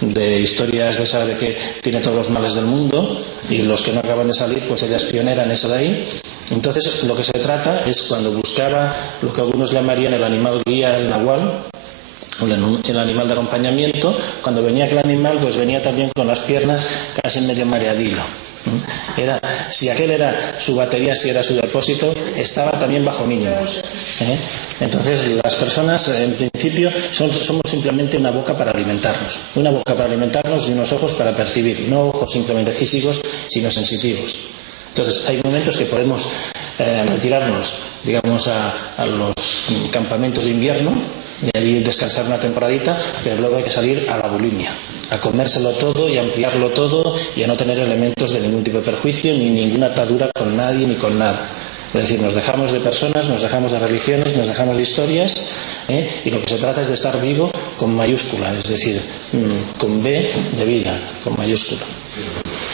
de historias de esa de que tiene todos los males del mundo, y los que no acaban de salir, pues ella es pionera en eso de ahí. Entonces lo que se trata es, cuando buscaba lo que algunos llamarían el animal guía, el nahual, el animal de acompañamiento, cuando venía aquel animal, pues venía también con las piernas casi medio mareadilo. Si aquel era su batería, si era su depósito, estaba también bajo mínimos. Entonces las personas, en principio, somos simplemente una boca para alimentarnos, y unos ojos para percibir, no ojos simplemente físicos, sino sensitivos. Entonces hay momentos que podemos retirarnos, digamos, a los campamentos de invierno y allí descansar una temporadita, pero luego hay que salir a la bulimia, a comérselo todo y ampliarlo todo, y a no tener elementos de ningún tipo de perjuicio ni ninguna atadura con nadie ni con nada. Es decir, nos dejamos de personas, nos dejamos de religiones, nos dejamos de historias, y lo que se trata es de estar vivo con mayúscula, es decir, con B de vida, con mayúscula.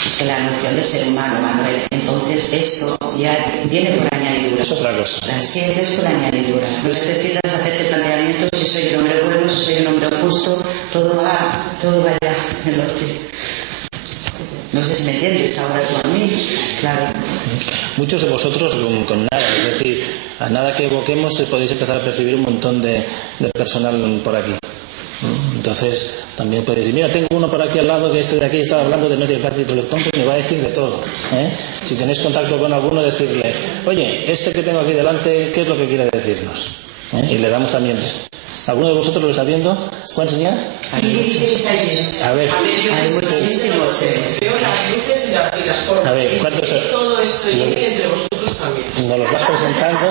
Es la noción de ser humano, Manuel. Entonces esto ya viene por añadidura. Es otra cosa. La sientes por añadidura. No necesitas hacerte planteamientos si soy un hombre bueno, si soy un hombre justo, todo va ya. No sé si me entiendes ahora tú a mí, claro. Muchos de vosotros con nada, es decir, a nada que evoquemos podéis empezar a percibir un montón de personal por aquí. Entonces también podéis decir, mira, tengo uno por aquí al lado que este de aquí estaba hablando de no tiene parte intelectual, pues me va a decir de todo. Si tenéis contacto con alguno, decirle, oye, este que tengo aquí delante, ¿qué es lo que quiere decirnos? Y le damos también. ¿Alguno de vosotros lo está viendo? ¿Cuántos ya? A ver. Hay muchísimos. Veo las luces y las formas. A ver, ¿cuántos son? Todo esto y entre vosotros también. ¿Nos los vas presentando?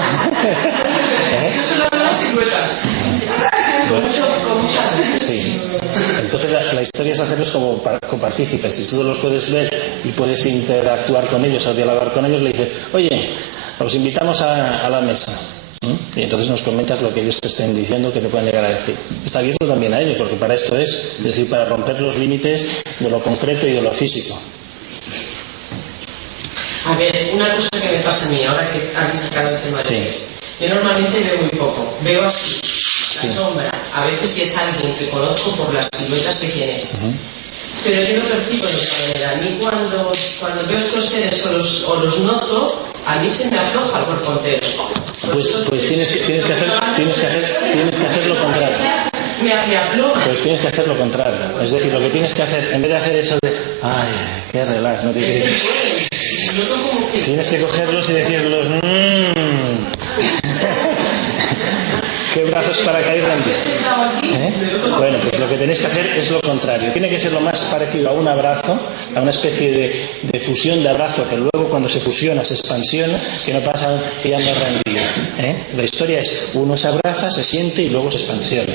Yo solo veo las siluetas. Con mucha luz. Sí. Entonces la historia es hacerlos como copartícipes. Si tú los puedes ver y puedes interactuar con ellos o dialogar con ellos, le dices, oye, os invitamos a la mesa. Y entonces nos comentas lo que ellos te estén diciendo, que te pueden llegar a decir. Está abierto también a ellos, porque para esto es decir, para romper los límites de lo concreto y de lo físico. A ver, una cosa que me pasa a mí, ahora que habéis sacado el tema de yo normalmente veo muy poco. Veo así, la sombra. A veces si es alguien que conozco por las siluetas sé quién es. Pero yo no percibo de otra manera. A mí cuando veo estos seres o los noto, a mí se me afloja el cuerpo entero. Pues tienes que hacer lo contrario. Me afloja. Pues tienes que hacer lo contrario. Es decir, lo que tienes que hacer, en vez de hacer eso de, ay, qué relax, no te tienes que cogerlos y decirlos, ¿qué brazos para caer rendidos? Bueno, pues lo que tenéis que hacer es lo contrario. Tiene que ser lo más parecido a un abrazo, a una especie de fusión de abrazo, que luego cuando se fusiona, se expansiona, que no pasa que ya me he rendido. La historia es, uno se abraza, se siente y luego se expansiona.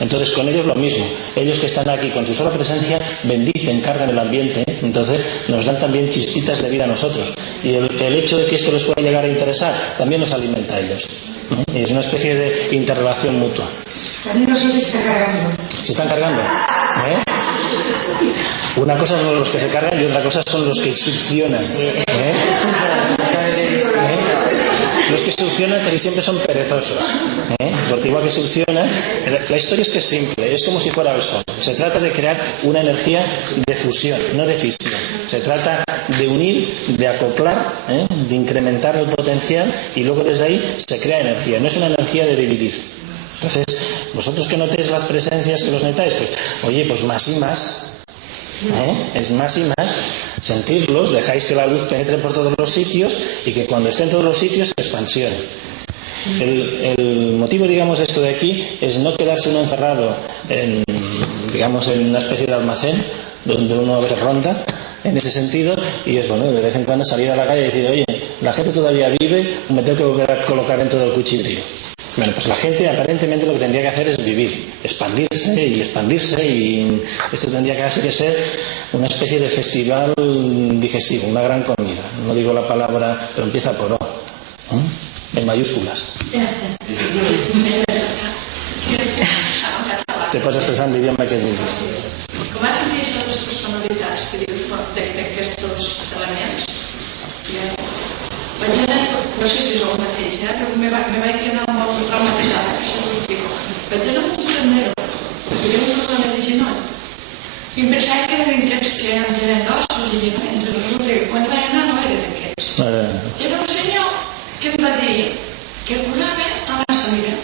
Entonces con ellos lo mismo. Ellos que están aquí con su sola presencia bendicen, cargan el ambiente, entonces nos dan también chispitas de vida a nosotros. Y el hecho de que esto les pueda llegar a interesar también nos alimenta a ellos. Y es una especie de interrelación mutua. También no se está cargando. ¿Se están cargando? Una cosa son los que se cargan y otra cosa son los que succionan. Los que succionan casi siempre son perezosos. Porque igual que succionan, la historia es que es simple, es como si fuera el sol. Se trata de crear una energía de fusión, no de fisión. Se trata de unir, de acoplar, de incrementar el potencial y luego desde ahí se crea energía. No es una energía de dividir. Entonces, vosotros que notéis las presencias, que los notáis, pues, oye, pues más y más. Es más y más, sentirlos, dejáis que la luz penetre por todos los sitios y que cuando esté en todos los sitios se expansione. El motivo, digamos, de esto de aquí es no quedarse uno encerrado en una especie de almacén donde uno a veces ronda en ese sentido y es bueno de vez en cuando salir a la calle y decir, oye, la gente todavía vive o me tengo que volver a colocar dentro del cuchillo. Bueno, pues la gente aparentemente lo que tendría que hacer es vivir, expandirse y esto tendría que ser una especie de festival digestivo, una gran comida. No digo la palabra, pero empieza por O, en mayúsculas. Te pots expressar en l'idioma que vulguis. Com has sentit les personalitats que dius d'aquests elements? No sé si és el mateix, però me vaig quedar molt traumatitzada, per això t'ho explico. Vaig anar a un curandero, perquè hi ha un problema de genoll. I em pensava que eren aquests que tenen ossos i lligaments, però resulta que quan vaig anar no era d'aquests. Era un senyor que em va dir que curava a la saliva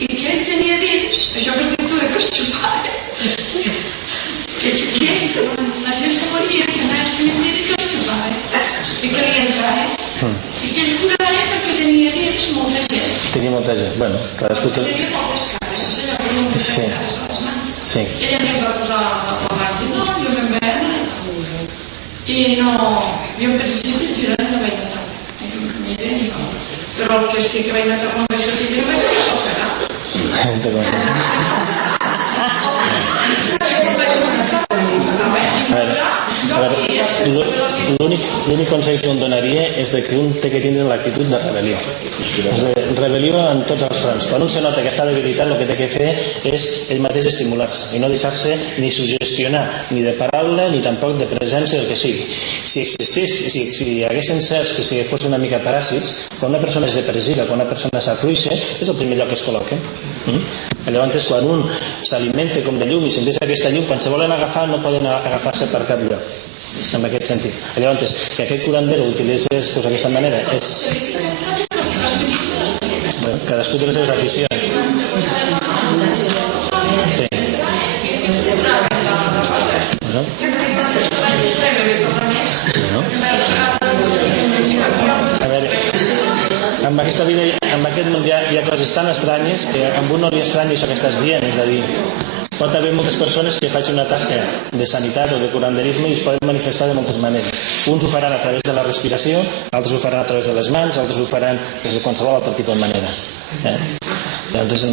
i que ell tenia dins, això que es diu que es xupava, que la gent se moria, que anava a cementiri i que es xupava, i que li entrava. I que ell curava perquè tenia dins molta gent. Tenia molta gent, bueno, cadascú té... Tenia moltes cares, allò que no moltes cares a les mans. Sí. Ella em va posar la marginal, jo me'n vaig anar, i no... Jo en principi el girant no vaig notar, ni bé ni com. Però el que sí que vaig notar quan vaig sortir, jo vaig fer soferar. L'únic consell que em donaria és que un té que tindre l'actitud de rebel·lió. Rebel·lió en tots els fronts. Quan un se nota que està debilitat, el que té que fer és ell mateix estimular-se i no deixar-se ni suggestionar ni de paraula ni tampoc de presència o el que sigui. Si hi haguessin certs que si fos una mica paràsits, quan una persona és depressiva, quan una persona s'afluixa, és el primer lloc que es col·loca. Llavors, quan un s'alimenta com de llum i senteix aquesta llum, quan se volen agafar no poden agafar-se per cap lloc. En aquest sentit. Llavors, que aquest curandero utilitzés d'aquesta manera és... Cadascú té les seves aficions. Sí. A veure, amb aquesta vida en aquest món hi ha coses tan estranyes que a un no li estranya això que estàs dient, és a dir, pot haver moltes persones que facin una tasca de sanitat o de curanderisme i es poden manifestar de moltes maneres. Uns ho faran a través de la respiració, altres ho faran a través de les mans, altres ho faran de qualsevol altre tipus de manera. Llavors,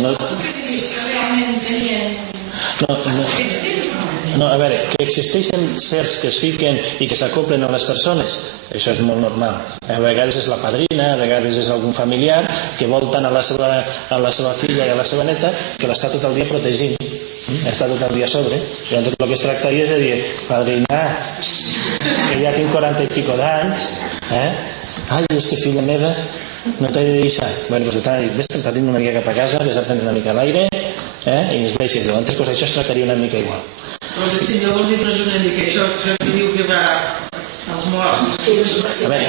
no, a veure, que existeixen certs que es fiquen i que s'acoplen a les persones, això és molt normal. A vegades és la padrina, a vegades és algun familiar que vol tant a la seva filla i a la seva neta que l'està tot el dia protegint, està tot el dia a sobre. Llavors el que es tractaria és de dir, padrina, que ja tinc 40 i pico d'anys, ai, és que filla meva, no t'he de deixar. Bueno, doncs t'ha dit, vés-te'n patint una mica cap a casa, vés a prendre una mica l'aire, i ens deixes. Llavors, doncs això es tractaria una mica igual. Però si llavors dius una mica això que diu que va als morts. A veure,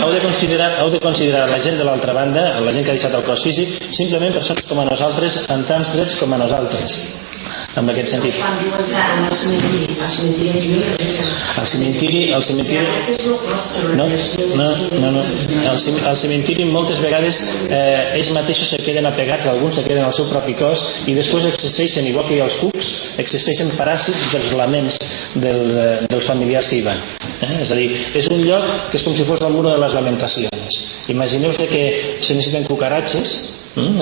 heu de considerar la gent de l'altra banda, la gent que ha deixat el cos físic, simplement persones com a nosaltres, amb tants drets com a nosaltres. En aquest sentit. Quan diuen que al cementiri al cementiri moltes vegades ells mateixos se queden apegats, alguns se queden al seu propi cos i després existeixen, igual que hi ha els cucs, existeixen paràsits dels laments dels familiars que hi van. És a dir, és un lloc que és com si fos el mur de les lamentacions. Imagineu-vos que se necessiten cucaratges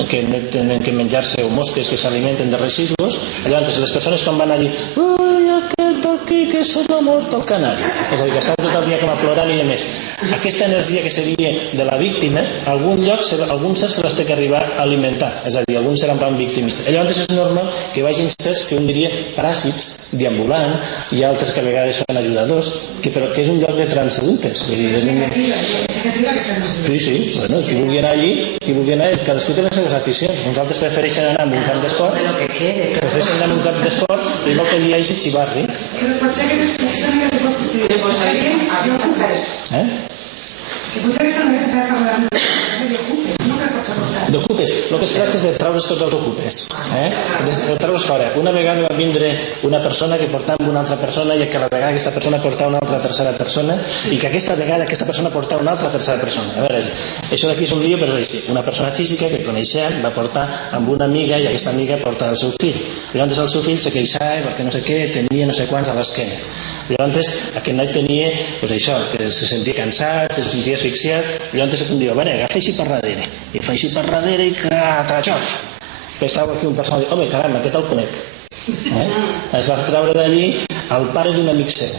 que tenen que menjar-se o mosques que s'alimenten de residus. Llavors les persones quan van allí, ai, aquest d'aquí que se m'ha mort el canari, és a dir, que estan tot el dia com a plorant i demés. Aquesta energia que seria de la víctima, a algun lloc alguns certs se les té que arribar a alimentar, és a dir, alguns seran plan víctimistes. Llavors és normal que vagin certs que un diria paràsits deambulant, i altres que a vegades són ajudadors, però que és un lloc de transeúntes. Sí, bueno, qui vulgui anar allí, cadascú té les seves aficions. Uns altres prefereixen anar a un camp d'esport, i vol que allí hi hagi xivarri. Potser que s'ha de dir que potser que s'ha de parlar d'ocupes. El que es tracta és de treure's tots els ocupes, de treure's fora. Una vegada va vindre una persona que portava una altra persona i que a la vegada aquesta persona portava una altra tercera persona i que aquesta vegada aquesta persona portava una altra tercera persona. A veure, això d'aquí és un lío, però és així. Una persona física que coneixem va portar amb una amiga i aquesta amiga porta el seu fill. Llavors el seu fill se queixava perquè no sé què, tenia no sé quants a l'esquena. Llavors aquest noi tenia, doncs això, que se sentia cansat, se sentia asfixiat. Llavors un dia, bueno, agafa així per darrere. I fa així per darrere i cataxof. Que estava aquí un personal i diu, home, caram, aquest el conec. Es va treure d'allí el pare d'un amic seu.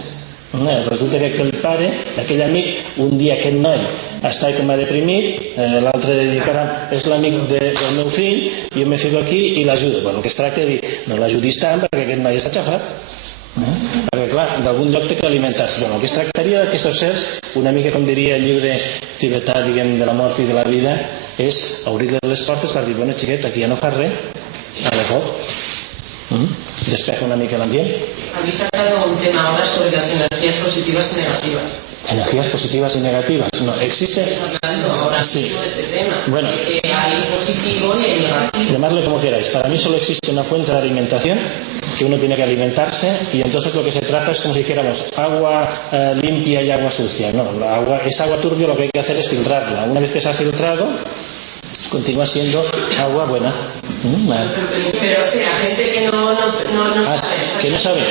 Resulta que aquell pare, aquell amic, un dia aquest noi està com a deprimit, l'altre diu, caram, és l'amic del meu fill, jo me fico aquí i l'ajudo. Bueno, el que es tracta de dir, no l'ajudis tant perquè aquest noi està xafat. Perquè clar, d'algun lloc té que alimentar-se. Bueno, el que es tractaria d'aquests certs, una mica com diria el llibre tibetà, diguem, de la mort i de la vida, és obrir les portes per dir, bueno, xiquet, aquí ja no fas res, alejò, despeja una mica l'ambient. Habéis sacado un tema ahora sobre las energías positivas y negativas. Energías positivas y negativas. No, existe. Hablando ahora sí. mismo de este tema. Bueno, de que hay positivo y hay negativo. Llamarle como queráis. Para mí solo existe una fuente de alimentación que uno tiene que alimentarse y entonces lo que se trata es como si dijéramos agua limpia y agua sucia. No, esa agua turbia lo que hay que hacer es filtrarla. Una vez que se ha filtrado, continúa siendo agua buena. Pero si la gente que no sabe, que no sabe,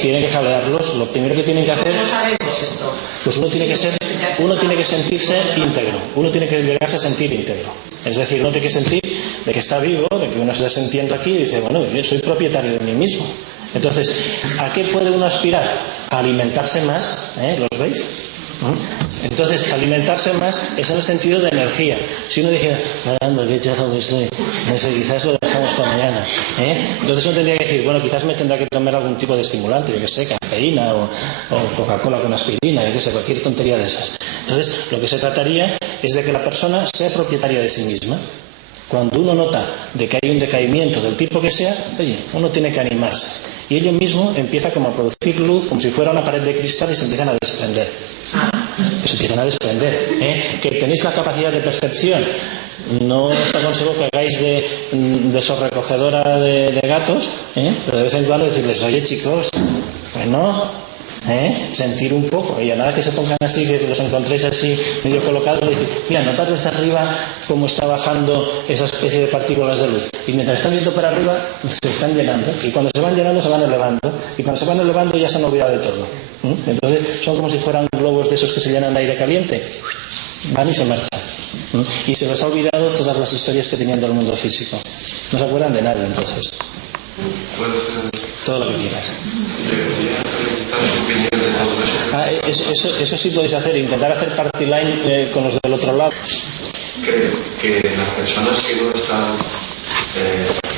tiene que jalearlos. Lo primero que tienen que hacer, no sabemos esto. Pues uno tiene que sentirse íntegro, uno tiene que llegarse a sentir íntegro. Es decir, uno tiene que sentir de que está vivo, de que uno se está sintiendo aquí y dice, bueno, yo soy propietario de mí mismo. Entonces, ¿a qué puede uno aspirar? A alimentarse más, ¿los veis? Entonces, alimentarse más es en el sentido de energía. Si uno dijera, caramba, qué chafa que estoy, no sé, quizás lo dejamos para mañana. Entonces uno tendría que decir, bueno, quizás me tendrá que tomar algún tipo de estimulante, yo que sé, cafeína o Coca-Cola con aspirina, yo que sé, cualquier tontería de esas. Entonces, lo que se trataría es de que la persona sea propietaria de sí misma. Cuando uno nota de que hay un decaimiento del tipo que sea, oye, uno tiene que animarse. Y ello mismo empieza como a producir luz, como si fuera una pared de cristal y se empiezan a desprender. Que tenéis la capacidad de percepción. No os aconsejo que hagáis de sorrecogedora de gatos, pero de vez en cuando decirles, oye chicos, bueno, sentir un poco, y a nada que se pongan así, que los encontréis así medio colocados, decir, mira, notad desde arriba cómo está bajando esa especie de partículas de luz, y mientras están yendo para arriba se están llenando, y cuando se van llenando se van elevando, y cuando se van elevando ya se han olvidado de todo. Entonces son como si fueran globos de esos que se llenan de aire caliente, van y se marchan, y se les ha olvidado todas las historias que tenían del mundo físico, no se acuerdan de nada. Entonces todo lo que quieras. Eso sí podéis hacer, intentar hacer party line con los del otro lado. Creo que las personas que no están,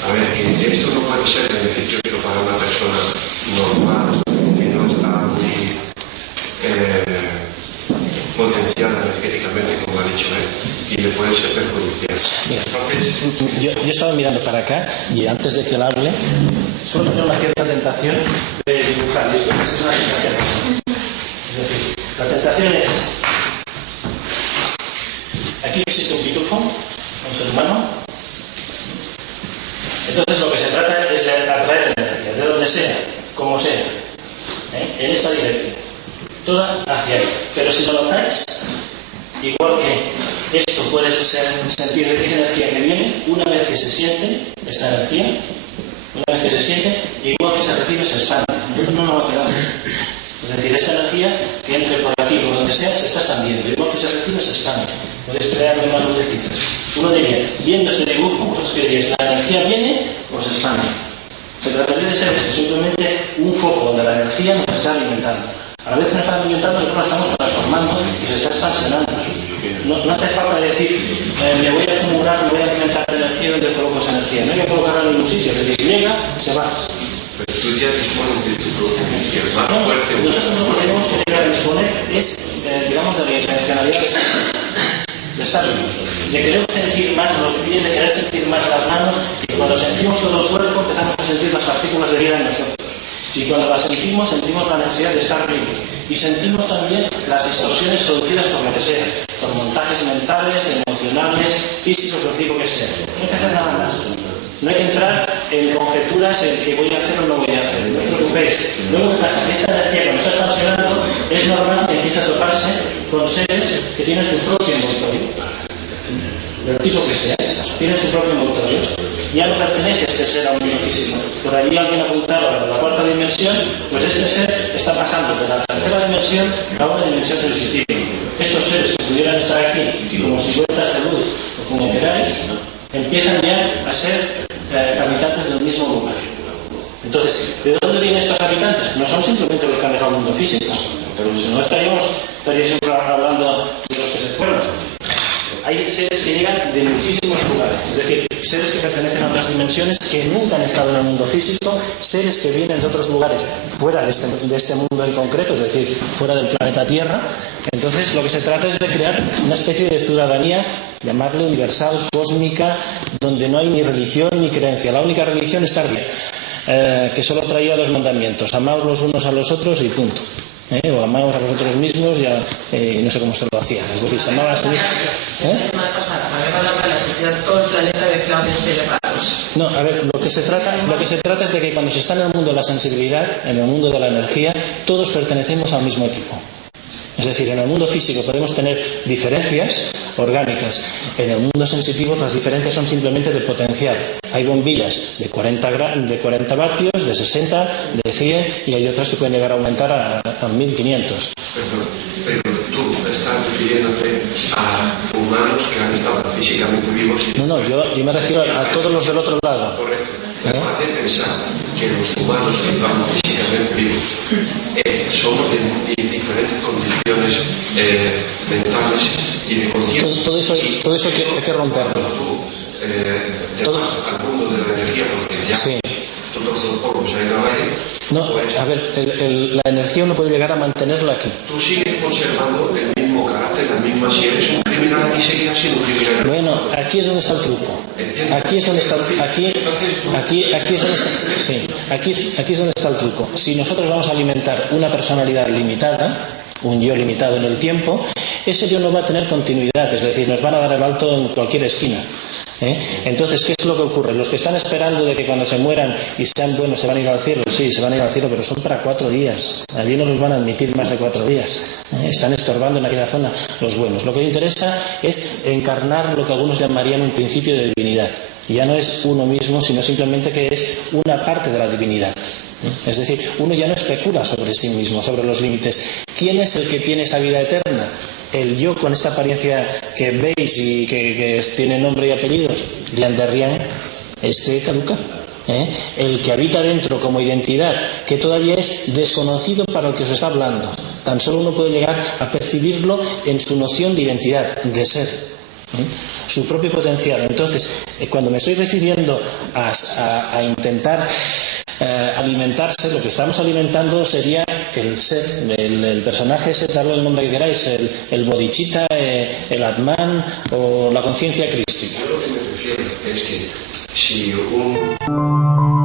a ver, que esto no puede ser beneficioso para una persona normal que no está muy potenciada energéticamente, como ha dicho él, y le puede ser perjudicial. Yo estaba mirando para acá y antes de que él hable suelo tener una cierta tentación de dibujar esto. Es una tentación. Es decir, la tentación es, aquí existe un pitufo, un ser humano. Entonces lo que se trata es de atraer energía, de donde sea, como sea, en esa dirección, toda hacia ahí. Pero si lo notáis, igual que esto puede sentir de que esa energía que viene, una vez que se siente esta energía, una vez que se siente, igual que se recibe, se expande. Nosotros no nos va quedando. Es decir, esta energía que entre por aquí, por donde sea, se está expandiendo. Igual que se recibe, se expande. Podéis crearle más lucecitas. Uno diría, viendo este dibujo, vosotros que diríais, la energía viene o se expande. Se trataría de ser esto, simplemente un foco donde la energía nos está alimentando. A la vez que nos está alimentando, nosotros la estamos transformando y se está expansionando. No hace falta decir, me voy a acumular, me voy a alimentar de energía donde coloco esa energía. No hay que colocarla en ningún sitio, es decir, llega, se va. Pero tú ya dispones de tu propia energía, más fuerte. Nosotros lo que tenemos que llegar a disponer es, digamos, de la intencionalidad de estar vivos, de querer sentir más los pies, de querer sentir más las manos, y cuando sentimos todo el cuerpo empezamos a sentir las partículas de vida en nosotros. Y cuando las sentimos la necesidad de estar vivos. Y sentimos también las distorsiones producidas por lo que sea, por montajes mentales, emocionales, físicos, lo tipo que sea. No hay que hacer nada más. No hay que entrar en conjeturas en que voy a hacer o no voy a hacer. No os preocupéis. Luego, ¿qué pasa? Que esta energía, cuando está expansionando, es normal que empiece a toparse con seres que tienen su propio envoltorio. Del tipo que sea, tienen su propio envoltorio. Ya no pertenece este ser a un mundo físico. Por allí alguien apuntaba a la cuarta dimensión, pues este ser está pasando de la tercera dimensión a una dimensión sensitiva. Estos seres que pudieran estar aquí como siluetas de luz o como queráis, empiezan ya a ser habitantes del mismo lugar. Entonces, ¿de dónde vienen estos habitantes? No son simplemente los que han dejado el mundo físico, pero si no estaríamos siempre hablando de los que se fueron. Hay seres que llegan de muchísimos lugares, es decir, seres que pertenecen a otras dimensiones que nunca han estado en el mundo físico, seres que vienen de otros lugares fuera de este mundo en concreto, es decir, fuera del planeta Tierra. Entonces lo que se trata es de crear una especie de ciudadanía, llamarle universal, cósmica, donde no hay ni religión ni creencia. La única religión es estar bien, que solo traía 2 mandamientos: amaos los unos a los otros y punto. O amaos a vosotros mismos, ya no sé cómo se lo hacía. Es decir, se amaba así. La semana pasada, hablaba de la sociedad, todo el planeta de Claudio seres raros. No, a ver, lo que se trata es de que cuando se está en el mundo de la sensibilidad, en el mundo de la energía, todos pertenecemos al mismo equipo. Es decir, en el mundo físico podemos tener diferencias orgánicas. En el mundo sensitivo las diferencias son simplemente de potencial. Hay bombillas de 40 vatios, de 60, de 100, y hay otras que pueden llegar a aumentar a 1500. Pero tú estás refiriéndote a humanos que han estado físicamente vivos. No, yo me refiero a todos los del otro lado. Correcto. Pero hay que pensar que los humanos que estamos físicamente vivos somos de diferentes condiciones mentales y de conciencia. Todo eso hay que romperlo. Te vas al mundo de la energía porque ya sí. Todo el polvo se ha ido al aire. No, a ver, la energía uno puede llegar a mantenerla aquí. Tú sigues conservando el mismo carácter, la misma. Si eres un criminal y seguirás siendo un criminal. Bueno, aquí es donde está el truco. Aquí es donde está el truco. Si nosotros vamos a alimentar una personalidad limitada, un yo limitado en el tiempo, ese yo no va a tener continuidad, es decir, nos van a dar el alto en cualquier esquina. Entonces, ¿qué es lo que ocurre? Los que están esperando de que cuando se mueran y sean buenos se van a ir al cielo, sí, se van a ir al cielo, pero son para 4 días. Allí no los van a admitir más de 4 días. Están estorbando en aquella zona los buenos. Lo que interesa es encarnar lo que algunos llamarían un principio de divinidad. Ya no es uno mismo, sino simplemente que es una parte de la divinidad. Es decir, uno ya no especula sobre sí mismo, sobre los límites. ¿Quién es el que tiene esa vida eterna? El yo con esta apariencia que veis y que tiene nombre y apellidos, Lian de Rien, caduca. El que habita dentro como identidad, que todavía es desconocido para el que os está hablando. Tan solo uno puede llegar a percibirlo en su noción de identidad, de ser. Su propio potencial. Entonces, cuando me estoy refiriendo a intentar alimentarse, lo que estamos alimentando sería el ser, el personaje ese, darle el nombre que queráis, el bodhicitta, el Atman o la conciencia crística. Yo lo que me refiero es que si un